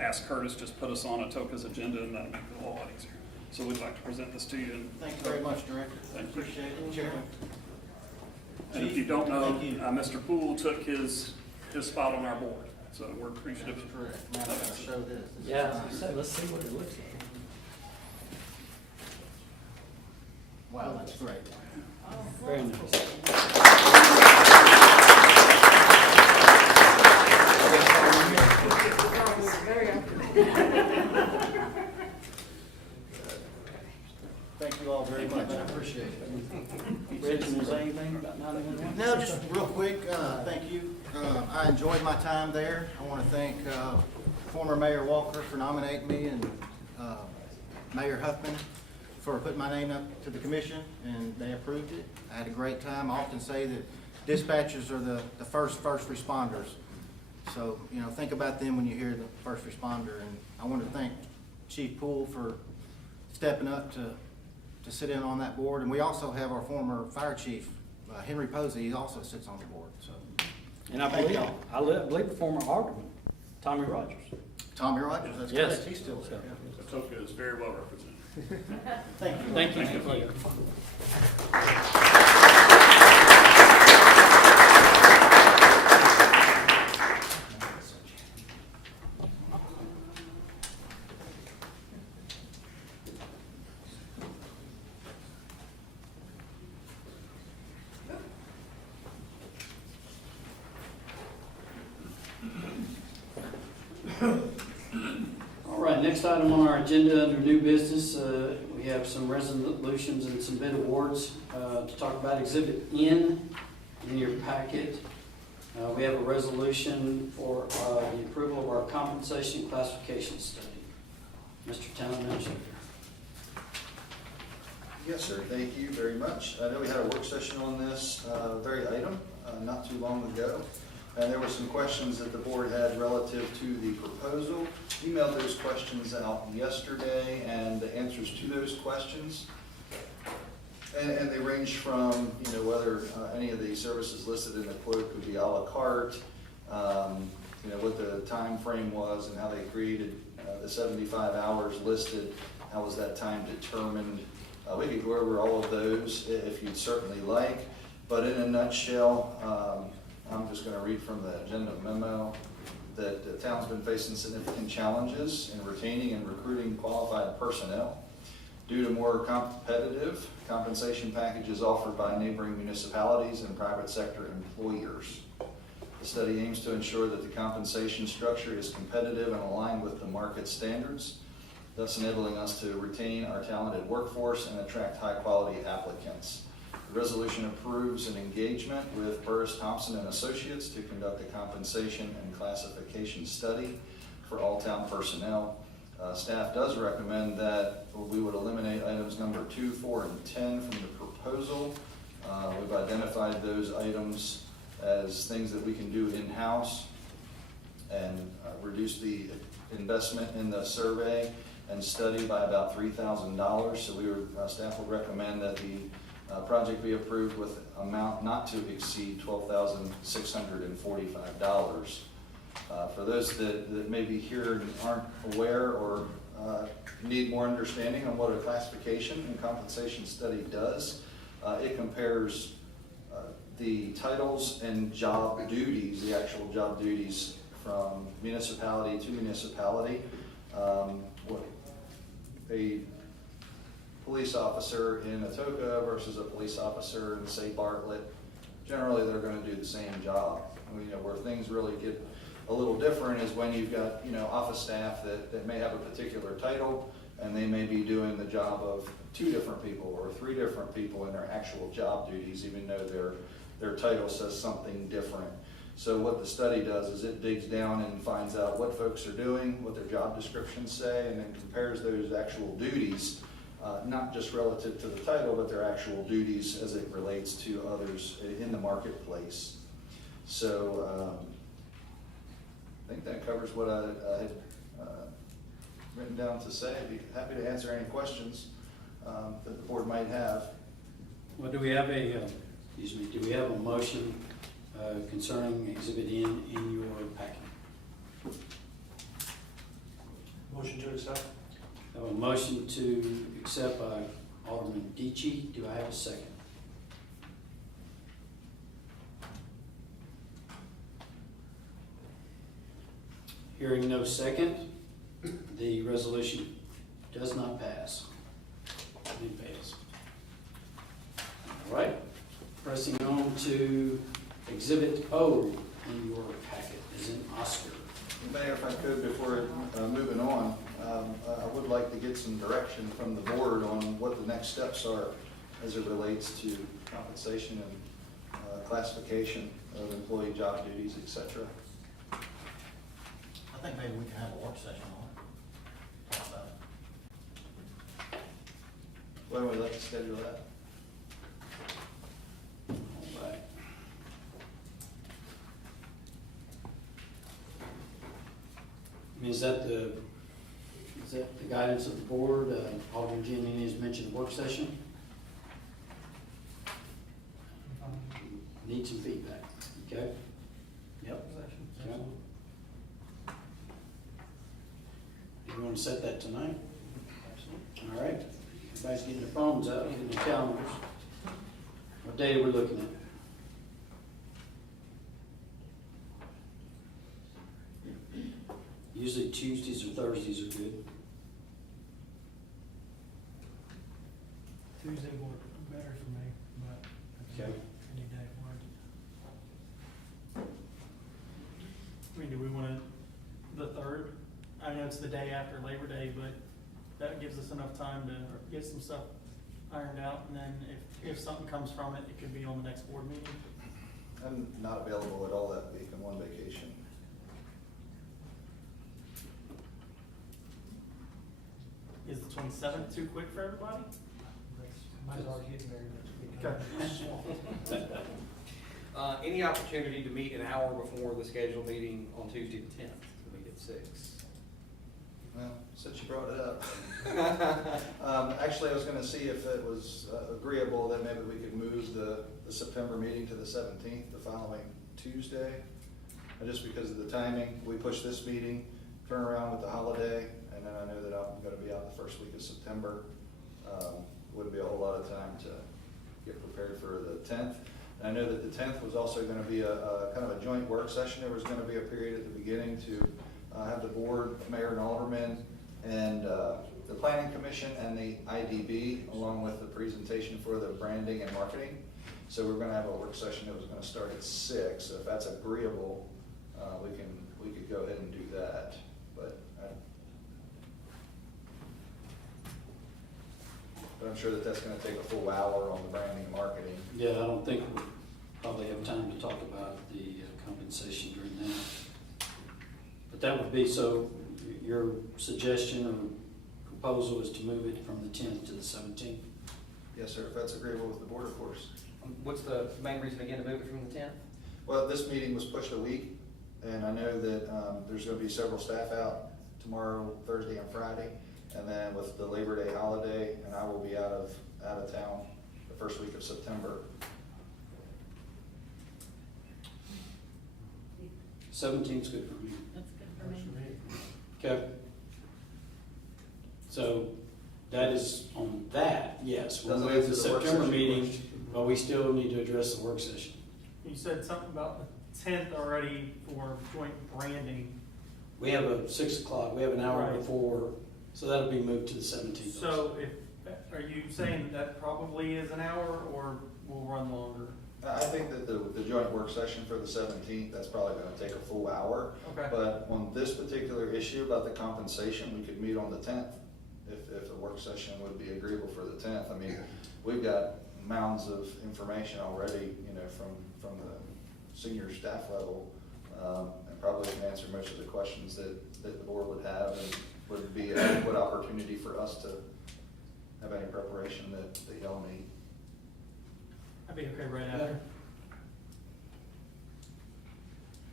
asked Curtis just put us on Atoka's agenda, and that'll make it a lot easier. So we'd like to present this to you. And Thank you very much, Director. Thank you. Appreciate it, Chairman. And if you don't know, Thank you. Mr. Poole took his spot on our board, so we're appreciative. That's correct. Now I'll show this. This is Yeah, nice. so let's see what it looks like. Wow, that's great. Very nice. There you go. Thank you all very much. I appreciate it. Rich, is there anything about 911? No, just real quick, thank you. I enjoyed my time there. I want to thank former Mayor Walker for nominating me and Mayor Huffman for putting my name up to the commission, and they approved it. I had a great time. I often say that dispatchers are the first responders. So, you know, think about them when you hear the first responder. And I want to thank Chief Poole for stepping up to sit in on that board. And we also have our former fire chief, Henry Posey. He also sits on the board. So, And I believe the former Alderman, Tommy Rogers. Tommy Rogers, that's Yes. correct. He's still there. Atoka is very well represented. Thank you. Thank you. All right, next item on our agenda under new business, we have some resolutions and some bid awards to talk about. Exhibit N in your packet. We have a resolution for the approval of our compensation classification study. Mr. Town Manager. Yes, sir. Thank you very much. I know we had a work session on this very item not too long ago. And there were some questions that the board had relative to the proposal. Emailed those questions out yesterday and the answers to those questions. And they range from, you know, whether any of the services listed in the quote could be a la carte, you know, what the time frame was and how they created the 75 hours listed, how was that time determined. We could go over all of those if you'd certainly like, but in a nutshell, I'm just going to read from the agenda memo that the town's been facing significant challenges in retaining and recruiting qualified personnel due to more competitive compensation packages offered by neighboring municipalities and private sector employers. The study aims to ensure that the compensation structure is competitive and aligned with the market standards, thus enabling us to retain our talented workforce and attract high-quality applicants. The resolution approves an engagement with Burris Thompson and Associates to conduct a compensation and classification study for all town personnel. Staff does recommend that we would eliminate items number 2, 4, and 10 from the proposal. We've identified those items as things that we can do in-house and reduce the investment in the survey and study by about $3,000. So staff would recommend that the project be approved with amount not to exceed $12,645. For those that may be here and aren't aware or need more understanding on what a classification and compensation study does, it compares the titles and job duties, the actual job duties from municipality to municipality. A police officer in Atoka versus a police officer in, say, Bartlett, generally they're going to do the same job. Where things really get a little different is when you've got, office staff that may have a particular title, and they may be doing the job of 2 different people or 3 different people in their actual job duties, even though their title says something different. So what the study does is it digs down and finds out what folks are doing, what their job descriptions say, and then compares those actual duties, not just relative to the title, but their actual duties as it relates to others in the marketplace. So I think that covers what I had written down to say. I'd be happy to answer any questions that the board might have. Well, do we have a motion concerning Exhibit N in your packet? Motion to accept. I have a motion to accept by Alderman Deachy. Do I have a second? Hearing no second, the resolution does not pass. It fails. All right, pressing on to Exhibit O in your packet is an Oscar. Mayor, if I could, before moving on, I would like to get some direction from the board on what the next steps are as it relates to compensation and classification of employee job duties, et cetera. I think maybe we can have a work session on it. Talk about it. When would we like to schedule that? All right. I mean, is that the guidance of the board? Alderman Giannini has mentioned a work session. Need some feedback, okay? Yep. Okay. Do you want to set that tonight? All right. Everybody's getting their phones out, getting their calendars. What day are we looking at? Usually Tuesdays or Thursdays are good. Tuesday would work better for me, but Okay. any day works. I mean, do we want the 3rd? I know it's the day after Labor Day, but that gives us enough time to get some stuff ironed out, and then if something comes from it, it could be on the next board meeting. I'm not available at all that week. I'm on vacation. Is the 27th too quick for everybody? Mine's already getting married next week. Okay. Any opportunity to meet an hour before the scheduled meeting on Tuesday the 10th, to meet at 6? Well, since you brought it up. Actually, I was gonna see if it was agreeable that maybe we could move the September meeting to the 17th, the following Tuesday. Just because of the timing, we push this meeting, turn around with the holiday, and then I know that I'm gonna be out the first week of September. Wouldn't be a whole lot of time to get prepared for the 10th. And I know that the 10th was also gonna be a kind of a joint work session. There was gonna be a period at the beginning to have the board, mayor and aldermen, and the planning commission and the IDB, along with the presentation for the branding and marketing. So we're gonna have a work session that was gonna start at 6. So if that's agreeable, we could go ahead and do that. But I'm sure that that's gonna take a full hour on the branding and marketing. Yeah, I don't think we'll probably have time to talk about the compensation during that. But that would be, so your suggestion or proposal is to move it from the 10th to the 17th? Yes, sir, if that's agreeable with the board, of course. What's the main reason again to move it from the 10th? Well, this meeting was pushed a week, and I know that there's gonna be several staff out tomorrow, Thursday and Friday. And then with the Labor Day holiday, and I will be out of town the first week of September. 17th's good for me. That's good for me. Okay. So that is on that, yes. We'll Doesn't move the answer the work September session meeting, question. but we still need to address the work session. You said something about the 10th already for joint branding. We have a 6 o'clock, we have an hour Right. before, so that'll be moved to the 17th. So are you saying that probably is an hour or will run longer? I think that the joint work session for the 17th, that's probably gonna take a full hour. Okay. But on this particular issue about the compensation, we could meet on the 10th, if the work session would be agreeable for the 10th. I mean, we've got mounds of information already, you know, from the senior staff level, and probably can answer most of the questions that the board would have, and would be an adequate opportunity for us to have any preparation that y'all need. I'd be okay right after.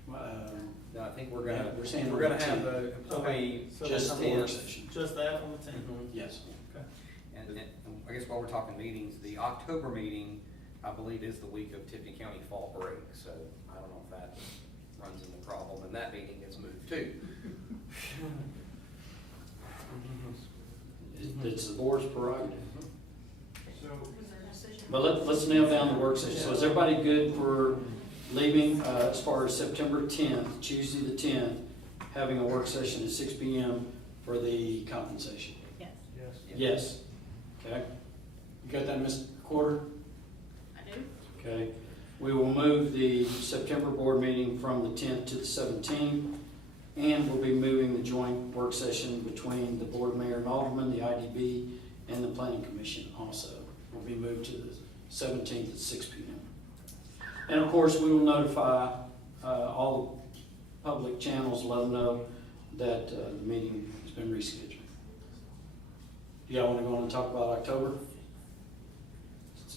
No, I think we're gonna, We're saying we're gonna on the have 10th. the employee. So Just that's the on work session. Just that on the 10th? Yes. Okay. And I guess while we're talking meetings, the October meeting, I believe, is the week of Tiffany County fall break, so I don't know if that runs into the problem, and that meeting gets moved too. It's the board's prerogative. So, Was there a decision? But let's nail down the work session. So is everybody good for leaving, as far as September 10th, Tuesday the 10th, having a work session at 6 PM for the compensation? Yes. yes. Yes. Okay. You got that, Ms. Quarter? I do. Okay. We will move the September board meeting from the 10th to the 17th, and we'll be moving the joint work session between the board mayor and alderman, the IDB, and the planning commission also. Will be moved to the 17th at 6 PM. And of course, we will notify all the public channels, let them know that the meeting has been rescheduled. Do y'all want to go on and talk about October?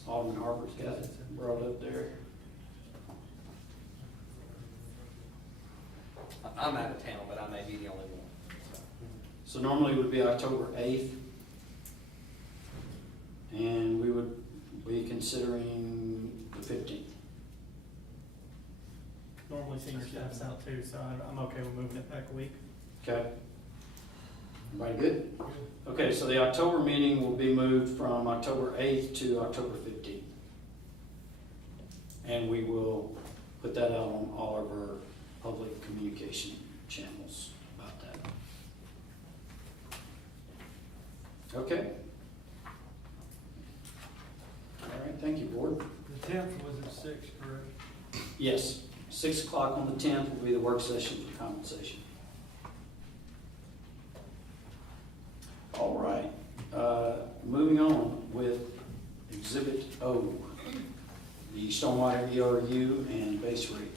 Alderman Harper's got it brought up there. I'm out of town, but I may be the only one. So normally it would be October 8th. And we would be considering the 15th. Normally senior staff's out too, so I'm okay with moving it back a week. Okay? Everybody good? Okay, so the October meeting will be moved from October 8th to October 15th. And we will put that out on all of our public communication channels about that. Okay? All right, thank you, board. The 10th was at 6, correct? Yes, 6 o'clock on the 10th will be the work session for compensation. All right, moving on with Exhibit O, the stormwater ERU and base rate.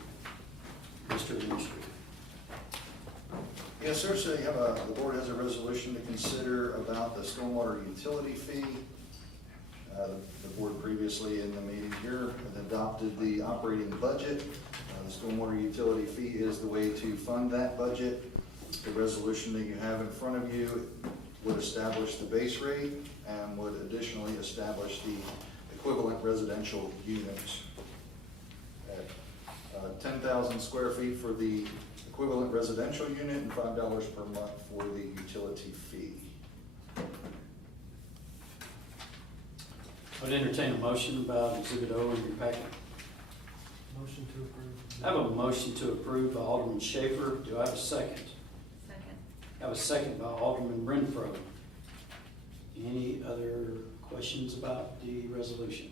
Mr. Administrator. Yes, sir, so you have the board has a resolution to consider about the stormwater utility fee. The board previously in the meeting here had adopted the operating budget. The stormwater utility fee is the way to fund that budget. The resolution that you have in front of you would establish the base rate and would additionally establish the equivalent residential units at 10,000 square feet for the equivalent residential unit and $5 per month for the utility fee. I would entertain a motion about Exhibit O in your packet. Motion to approve. I have a motion to approve by Alderman Schaefer. Do I have a second? Second. I have a second by Alderman Renfro. Any other questions about the resolution?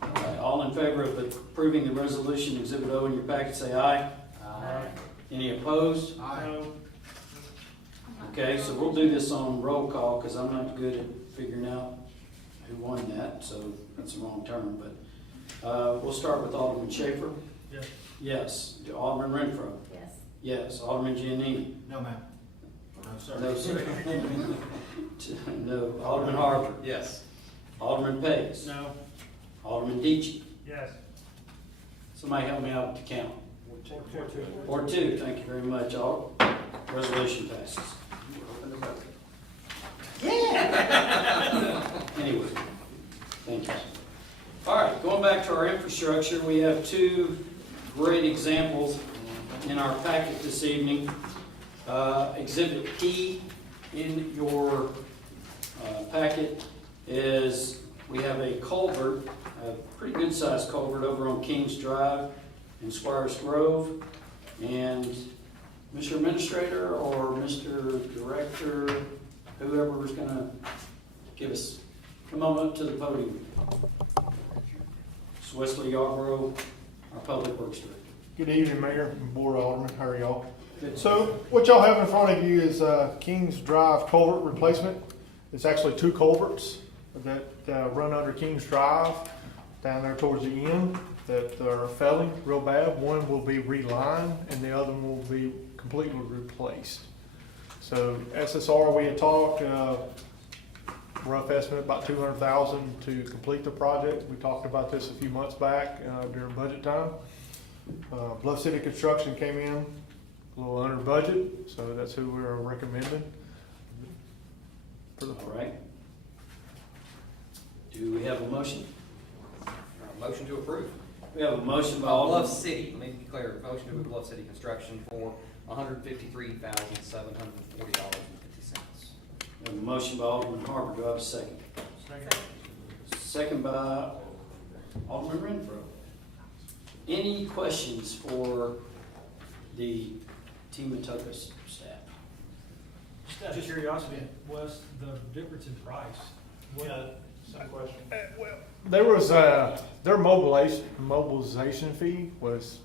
All right, all in favor of approving the resolution, Exhibit O in your packet, say aye. Aye. Any opposed? No. Okay, so we'll do this on roll call, because I'm not good at figuring out who won that, so that's the wrong term, but we'll start with Alderman Schaefer. Yes. Yes. Alderman Renfro. Yes. Yes. Alderman Giannini. No, ma'am. No, sir. No, sir. No. Alderman Harper. Yes. Alderman Pace. No. Alderman Deitch. Yes. Somebody help me out with the count. 4-2. 4-2, thank you very much. All resolution passes. Yeah. Anyway, thank you. All right, going going back to our infrastructure, we have two great examples in our packet this evening. Exhibit P in your packet is, we have a culvert, a pretty good sized culvert over on Kings Drive in Squires Grove. And Mr. Administrator or Mr. Director, whoever is going to give us, come on up to the podium. It's Wesley Yarborough, our Public Works Director. Good evening, Mayor and Board of Alderman. How are y'all? Good. So what y'all have in front of you is Kings Drive culvert replacement. It's actually two culverts that run under Kings Drive down there towards the end that are failing real bad. One will be relined and the other one will be completely replaced. So SSR, we had talked, rough estimate about $200,000 to complete the project. We talked about this a few months back during budget time. Bluff City Construction came in a little under budget, so that's who we're recommending. All right. Do we have a motion? Motion to approve. We have a motion by Bluff Alderman. City, let me be clear, motion to approve Bluff City Construction for $153,740.50. We have a motion by Alderman Harper. Do I have a second? Second by Alderman Renfro. Any questions for the Team Atoka staff? Just out of curiosity, was the difference in price? Same question. There was their mobilization fee was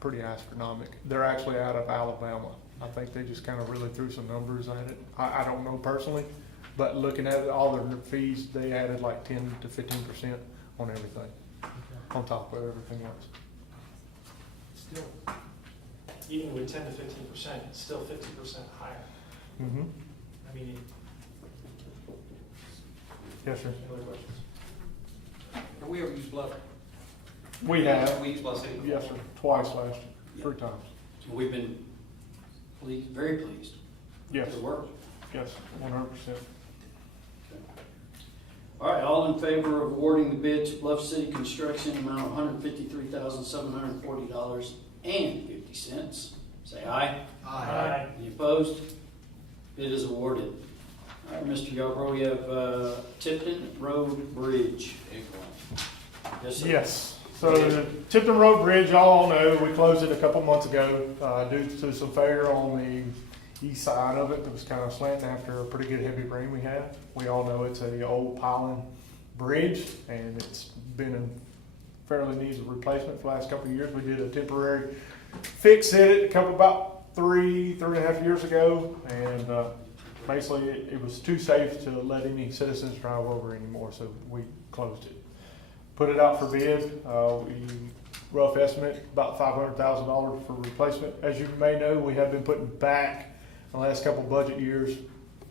pretty astronomical. They're actually out of Alabama. I think they just kind of really threw some numbers at it. I don't know personally, but looking at it, all their fees, they added like 10 to 15% on everything, on top of everything else. Still, even with 10 to 15%, it's still 50% higher. Mm-hmm. I mean, Yes, sir. any other questions? Have we ever used Bluff? We have. We used Bluff City before? Yes, sir. Twice last year, 3 times. We've been pleased, very pleased. Yes. With the work. Yes, 100%. All right, all in favor of awarding the bid to Bluff City Construction amount of $153,740.50, say aye. Aye. Any opposed? Bid is awarded. All right, Mr. Yarborough, we have Tipton Road Bridge. Yes, sir. Yes. So the Tipton Road Bridge, y'all know, we closed it a couple months ago due to some failure on the east side of it that was kind of slanting after a pretty good heavy rain we had. We all know it's a old piling bridge and it's been in fairly needs of replacement for the last couple of years. We did a temporary fix it about three and a half years ago, and basically it was too safe to let any citizens drive over anymore, so we closed it. Put it out for bid. We rough estimate about $500,000 for replacement. As you may know, we have been putting back in the last couple of budget years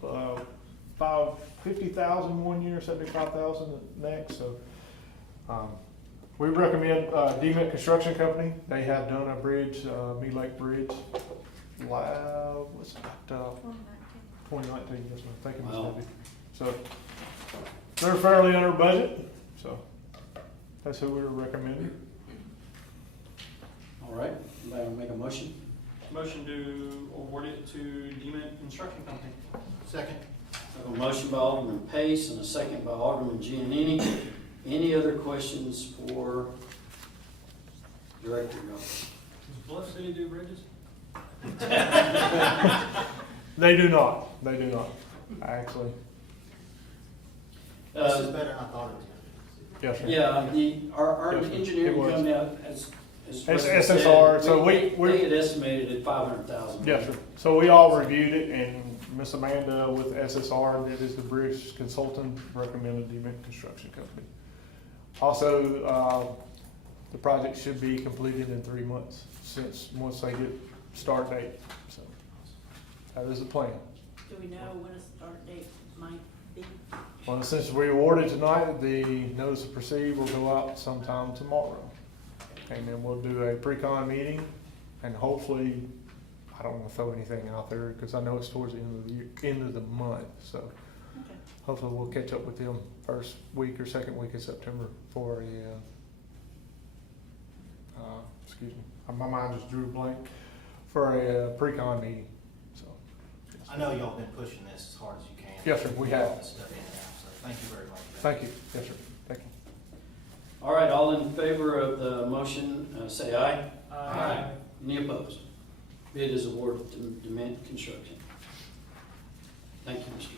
about $50,000 one year, $75,000 next. So we recommend DMIT Construction Company. They have done a bridge, Me Lake Bridge, what's that? 2019. Yes, ma'am. Thank you, Ms. Wow. Debbie. So they're fairly under budget. So that's who we're recommending. All right, anybody make a motion? Motion to award it to DMIT Construction Company. Second. I have a motion by Alderman Pace and a second by Alderman Giannini. Any other questions for Director Yarborough? Does Bluff City do bridges? They do not. They do not. Actually. This is better than I thought it was gonna Yes, sir. Our Yes, sir. engineering It was. company as SSR, so we they had estimated at $500,000. yes, sir. So we all reviewed it, and Miss Amanda with SSR, that is the bridge consultant, recommended DMIT Construction Company. Also, the project should be completed in 3 months once they get start date. So that is the plan. Do we know when a start date might be? Well, since we awarded tonight, the notice of proceed will go out sometime tomorrow. And then we'll do a pre-con meeting, and hopefully, I don't want to throw anything out there because I know it's towards the end of the year, end of the month. So hopefully we'll catch up with them first week or second week of September for a excuse me, my mind just drew a blank, for a pre-con meeting, so. I know y'all been pushing this as hard as you can. Yes, sir, we have. All this stuff in and out, so thank you very much. Thank you, yes, sir, thank you. All right, all in favor of the motion, say aye. Aye. Any opposed? Bid is awarded to Dement Construction. Thank you, Mr.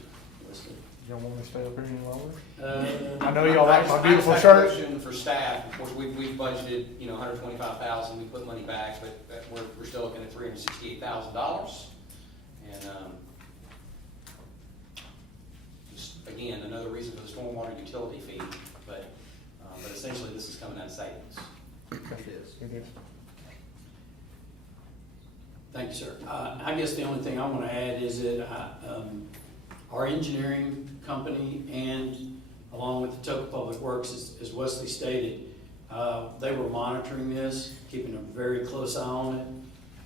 Wesley. Y'all want me to stay up here any longer? Uh, I know y'all like my I just beautiful have a shirt. question for staff. Of course, we've budgeted, $125,000, we put money back, but we're still looking at $368,000. And, just, again, another reason for the stormwater utility fee, but essentially this is coming out of savings. It is. It is. Thank you, sir. I guess the only thing I want to add is that our engineering company and along with the Atoka Public Works, as Wesley stated, they were monitoring this, keeping a very close eye on it.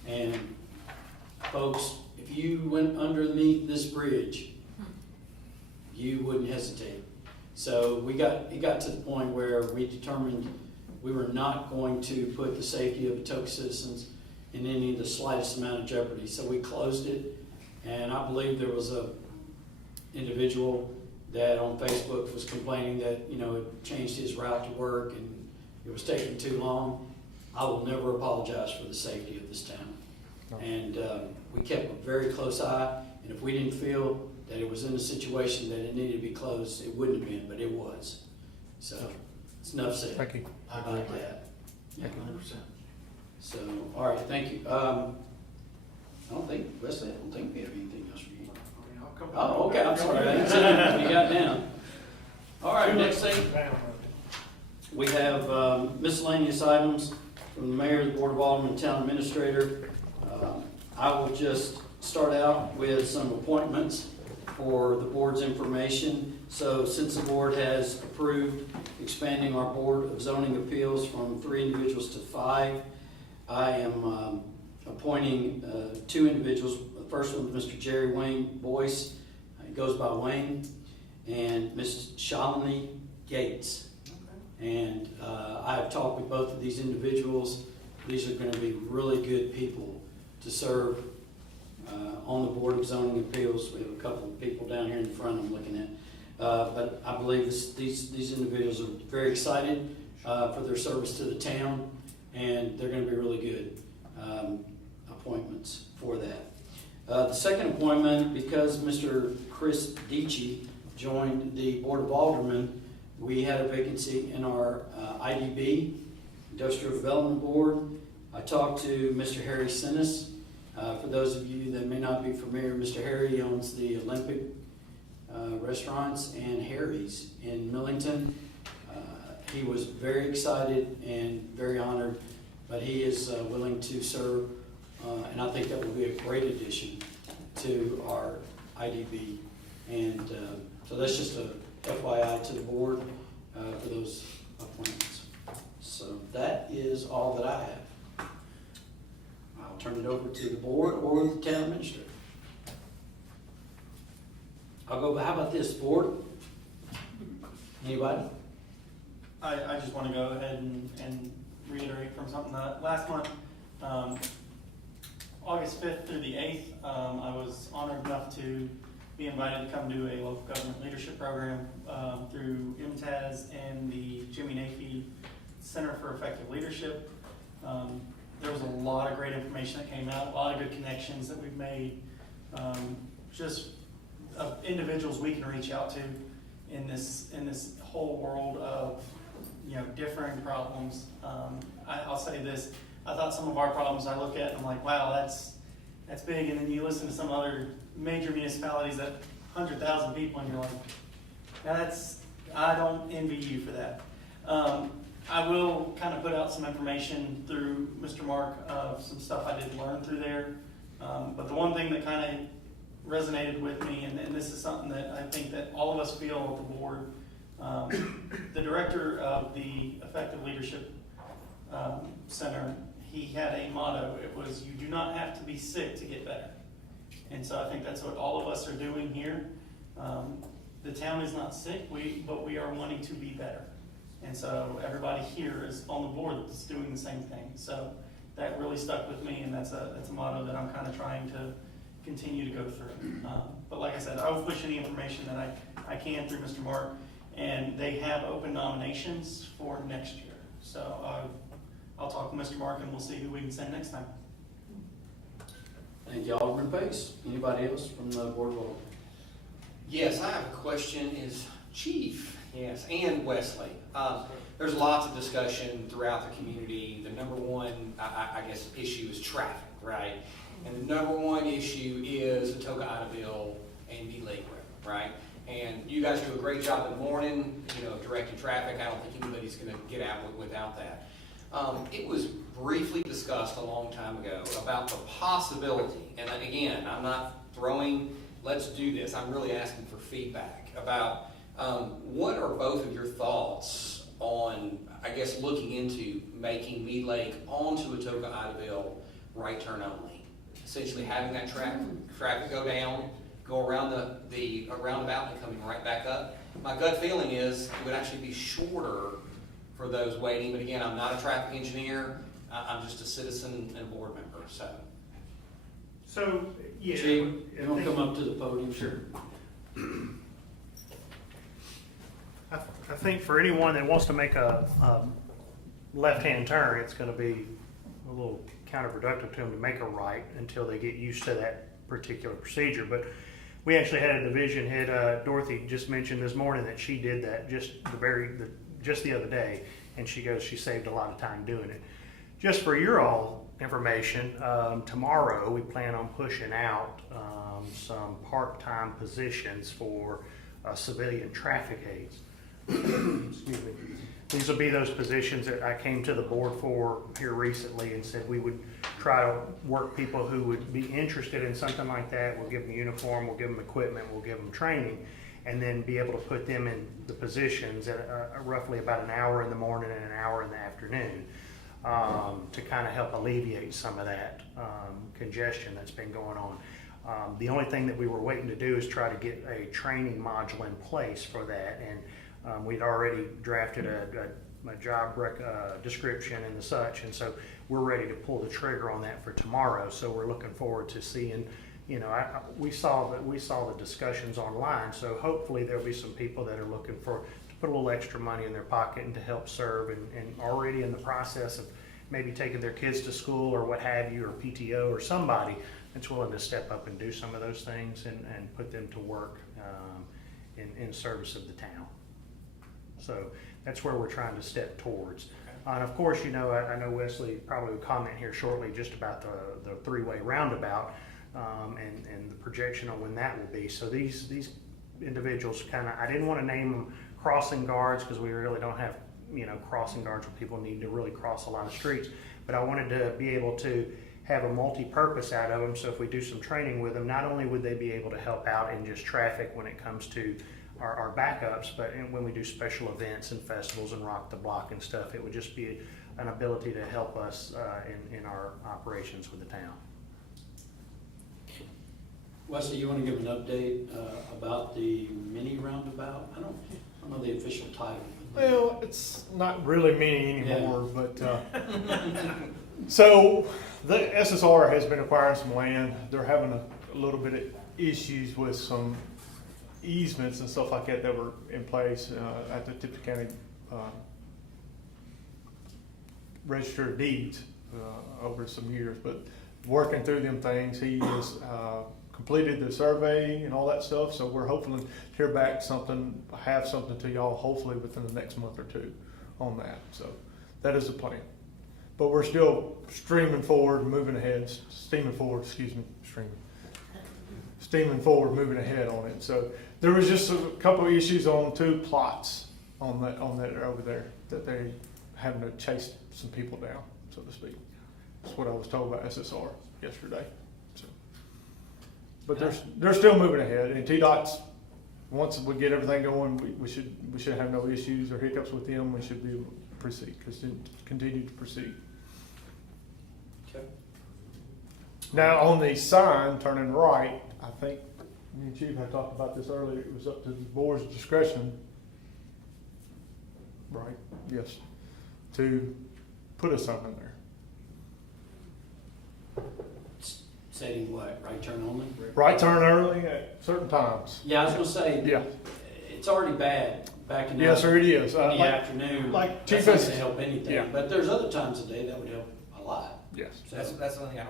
And folks, if you went underneath this bridge, you wouldn't hesitate. So it got to the point where we determined we were not going to put the safety of Atoka citizens in any of the slightest amount of jeopardy. So we closed it, and I believe there was a individual that on Facebook was complaining that, it changed his route to work and it was taking too long. I will never apologize for the safety of this town. No. And we kept a very close eye, and if we didn't feel that it was in a situation that it needed to be closed, it wouldn't have been, but it was. So, it's enough said Thank you. about that. Yeah. 100%. So, all right, thank you. I don't think, Wesley, I don't think we have anything else for you. Oh, okay, I'm sorry, I didn't see what you got down. All right, next thing, we have miscellaneous items from the mayor, the board of aldermen, town administrator. I will just start out with some appointments for the board's information. So since the board has approved expanding our board of zoning appeals from 3 individuals to 5, I am appointing 2 individuals. The first one is Mr. Jerry Wayne Boyce, he goes by Wayne, and Ms. Shalini Gates. And I have talked with both of these individuals. These are going to be really good people to serve on the Board of Zoning Appeals. We have a couple of people down here in the front I'm looking at. But I believe these individuals are very excited for their service to the town, and they're going to be really good appointments for that. The second appointment, because Mr. Chris Dici joined the Board of Aldermen, we had a vacancy in our IDB, Industrial Development Board. I talked to Mr. Harry Sinnis. For those of you that may not be familiar, Mr. Harry owns the Olympic restaurants and Harry's in Millington. He was very excited and very honored, but he is willing to serve, and I think that will be a great addition to our IDB. And so that's just a FYI to the board for those appointments. So that is all that I have. I'll turn it over to the board or the town administrator. I'll go, how about this, board? Anybody? I just want to go ahead and reiterate from something that last month, August 5th through the 8th, I was honored enough to be invited to come do a local government leadership program through MTAS and the Jimmy Nafee Center for Effective Leadership. There was a lot of great information that came out, a lot of good connections that we've made, just individuals we can reach out to in this whole world of differing problems. I'll say this, I thought some of our problems I look at and I'm like, wow, that's big, and then you listen to some other major municipalities that 100,000 people and you're like, I don't envy you for that. I will kind of put out some information through Mr. Mark of some stuff I did learn through there. But the one thing that kind of resonated with me, and this is something that I think that all of us feel at the board, the director of the Effective Leadership Center, he had a motto. It was, you do not have to be sick to get better. And so I think that's what all of us are doing here. The town is not sick, but we are wanting to be better. And so everybody here is on the board that's doing the same thing. So that really stuck with me, and that's a motto that I'm kind of trying to continue to go through. But like I said, I will push any information that I can through Mr. Mark, and they have open nominations for next year. So I'll talk to Mr. Mark and we'll see who we can send next time. Thank you, Alderman Pace. Anybody else from the board of Alderman? Yes, I have a question, is Chief, yes, and Wesley. There's lots of discussion throughout the community. The number one, I guess, issue is traffic, right? And the number one issue is Atoka, Idaville, and the Lake Road, right? And you guys do a great job in the morning, directing traffic. I don't think anybody's gonna get out without that. It was briefly discussed a long time ago about the possibility, and again, I'm not throwing, let's do this, I'm really asking for feedback about what are both of your thoughts on, I guess, looking into making Mead Lake onto Atoka, Idaville right turn only. Essentially having that traffic go down, go around the roundabout and coming right back up. My gut feeling is it would actually be shorter for those waiting, but again, I'm not a traffic engineer, I'm just a citizen and board member, so. So, yeah. Chief, you want to come up to the podium? Sure. I think for anyone that wants to make a left-hand turn, it's going to be a little counterproductive to them to make a right until they get used to that particular procedure. But we actually had a division head, Dorothy just mentioned this morning that she did that just the other day, and she goes, she saved a lot of time doing it. Just for your all information, tomorrow we plan on pushing out some part-time positions for civilian traffic aides. Excuse me. These will be those positions that I came to the board for here recently and said we would try to work people who would be interested in something like that. We'll give them uniform, we'll give them equipment, we'll give them training, and then be able to put them in the positions at roughly about an hour in the morning and an hour in the afternoon to kind of help alleviate some of that congestion that's been going on. The only thing that we were waiting to do is try to get a training module in place for that, and we'd already drafted a job description and the such, and so we're ready to pull the trigger on that for tomorrow. So we're looking forward to seeing, we saw the discussions online, so hopefully there'll be some people that are looking to put a little extra money in their pocket and to help serve, and already in the process of maybe taking their kids to school or what have you, or PTO or somebody that's willing to step up and do some of those things and put them to work in service of the town. So that's where we're trying to step towards. And of course, I know Wesley probably will comment here shortly just about the three-way roundabout and the projection on when that will be. So these individuals I didn't want to name them crossing guards because we really don't have, crossing guards where people need to really cross a lot of streets. But I wanted to be able to have a multi-purpose out of them. So if we do some training with them, not only would they be able to help out in just traffic when it comes to our backups, but when we do special events and festivals and rock the block and stuff, it would just be an ability to help us in our operations with the town. Wesley, you want to give an update about the mini roundabout? I don't know the official title. Well, it's not really many anymore, but so the SSR has been acquiring some land. They're having a little bit of issues with some easements and stuff like that were in place at the Tipton County Register of Deeds over some years. But working through them things, he has completed the survey and all that stuff. So we're hoping to hear back have something to y'all hopefully within the next month or two on that. So that is the plan. But we're still steaming forward, moving forward, moving ahead on it. So there was just a couple of issues on two plots on that over there that they having to chase some people down, so to speak. That's what I was told by SSR yesterday. So, but they're still moving ahead, and TDOT's, once we get everything going, we should have no issues or hiccups with them. We should be able to continue to proceed. Okay. Now on the sign turning right, I think me and Chief had talked about this earlier. It was up to the board's discretion, right? yes, to put us something there. Stating what, right turn only? Right turn early at certain times. Yeah, I was gonna say, Yeah. it's already bad backing up. Yes, sir, it is. In the Like- afternoon. like That's Chief not is- gonna help anything, Yeah. but there's other times of day that would help a lot. Yes. So- That's the thing, I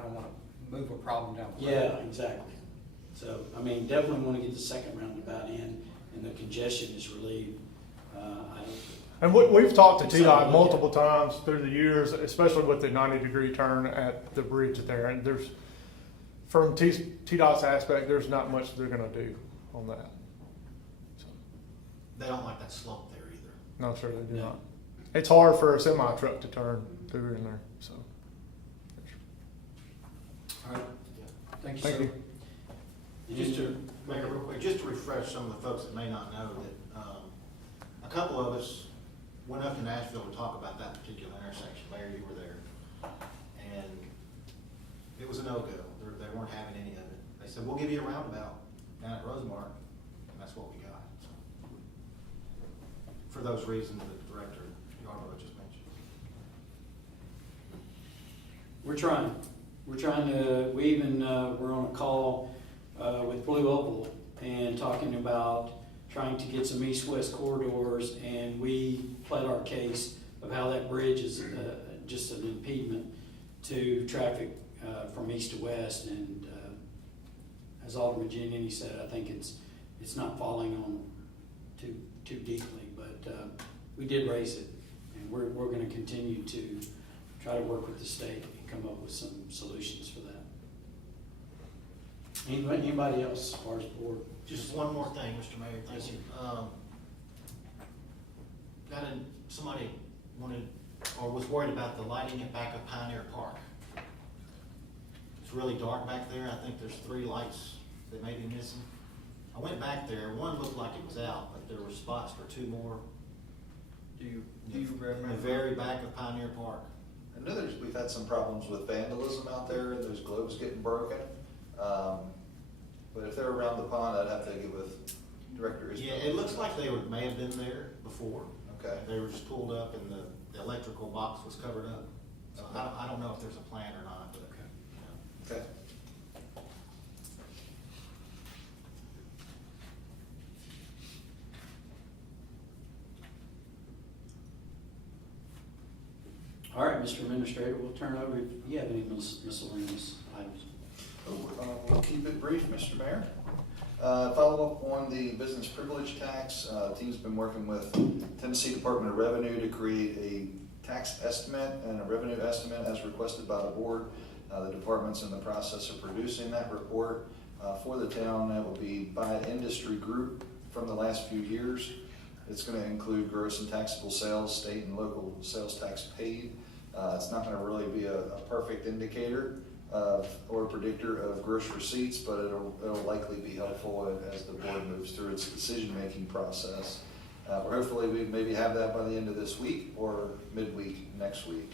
don't wanna move a problem down the road. Yeah, exactly. So, I mean, definitely wanna get the second roundabout in, and the congestion is relieved. And we've talked to Something to TDOT look multiple times through the years, especially with the 90-degree turn at the bridge there. And there's, from TDOT's aspect, there's not much they're gonna do on that. They don't like that slope there either. No, sir, they do No. not. It's hard for a semi truck to turn through in there, so. All right, thank you, Thank sir. you. Just to make it real quick, just to refresh some of the folks that may not know that, a couple of us went up to Nashville to talk about that particular intersection. Larry, you were there. And it was a no-go. They weren't having any of it. They said, we'll give you a roundabout down at Rosemark, and that's what we got. So, for those reasons that Director Yarborough just mentioned. We're trying. We're trying to, we even, we're on a call with Blue Opal and talking about trying to get some east-west corridors, and we pled our case of how that bridge is just an impediment to traffic from east to west. And as Alderman Giannini said, I think it's not falling on too deeply, but we did raise it, and we're going to continue to try to work with the state and come up with some solutions for that. Anybody else as far as the board? Just one more thing, Mr. Mayor, thank you. Somebody wanted, or was worried about the lighting at back of Pioneer Park. It's really dark back there. I think there's 3 lights that may be missing. I went back there, one looked like it was out, but there were spots for 2 more. Do you In remember? the very back of Pioneer Park. I know we've had some problems with vandalism out there, and there's globes getting broken. But if they're around the pond, I'd have to get with Director Isbell. Yeah, it looks like they may have been there before. Okay. They were just pulled up and the electrical box was covered up. So I don't know if there's a plan or not, but. Okay. All right, Mr. Administrator, we'll turn over if you have any miscellaneous items. We'll keep it brief, Mr. Mayor. Follow up on the business privilege tax. Team's been working with Tennessee Department of Revenue to create a tax estimate and a revenue estimate as requested by the board. The department's in the process of producing that report for the town. That will be by industry group from the last few years. It's going to include gross and taxable sales, state and local sales tax paid. It's not going to really be a perfect indicator or predictor of gross receipts, but it'll likely be helpful as the board moves through its decision-making process. Hopefully we maybe have that by the end of this week or midweek next week.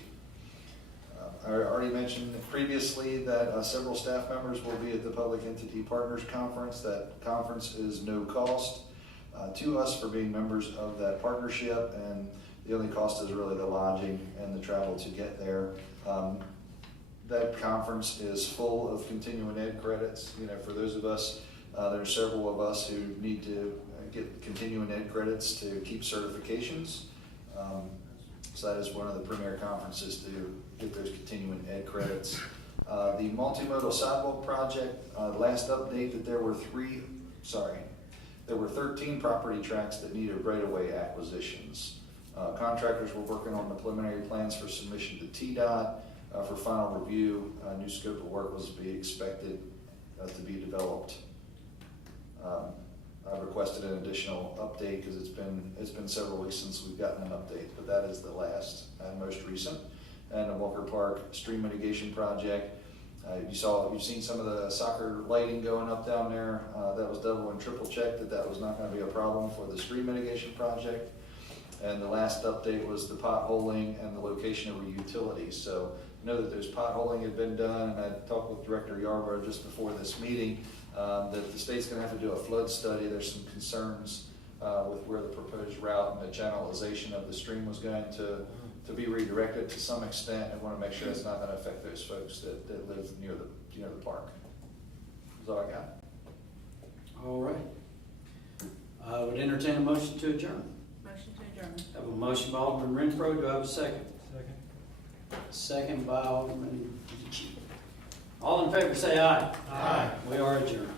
I already mentioned previously that several staff members will be at the Public Entity Partners Conference. That conference is no cost to us for being members of that partnership, and the only cost is really the lodging and the travel to get there. That conference is full of continuing ed credits. You know, for those of us, there are several of us who need to get continuing ed credits to keep certifications. So that is one of the premier conferences to get those continuing ed credits. The multimodal sidewalk project, last update that there were 13 property tracts that needed right-of-way acquisitions. Contractors were working on the preliminary plans for submission to TDOT. For final review, a new scope of work was to be expected to be developed. I requested an additional update because it's been several weeks since we've gotten an update, but that is the last and most recent. And the Walker Park stream mitigation project. You've seen some of the soccer lighting going up down there. That was double and triple checked that was not going to be a problem for the stream mitigation project. And the last update was the potholing and the location of utilities. So I know that there's potholing had been done, and I talked with Director Yarborough just before this meeting that the state's going to have to do a flood study. There's some concerns with where the proposed route and the channelization of the stream was going to be redirected to some extent, and want to make sure it's not going to affect those folks that live near the park. That's all I got. All right. I would entertain a motion to adjourn. Motion to adjourn. I have a motion by Alderman Renfro. Do I have a second? Second by Alderman. All in favor say aye. Aye. We are adjourned.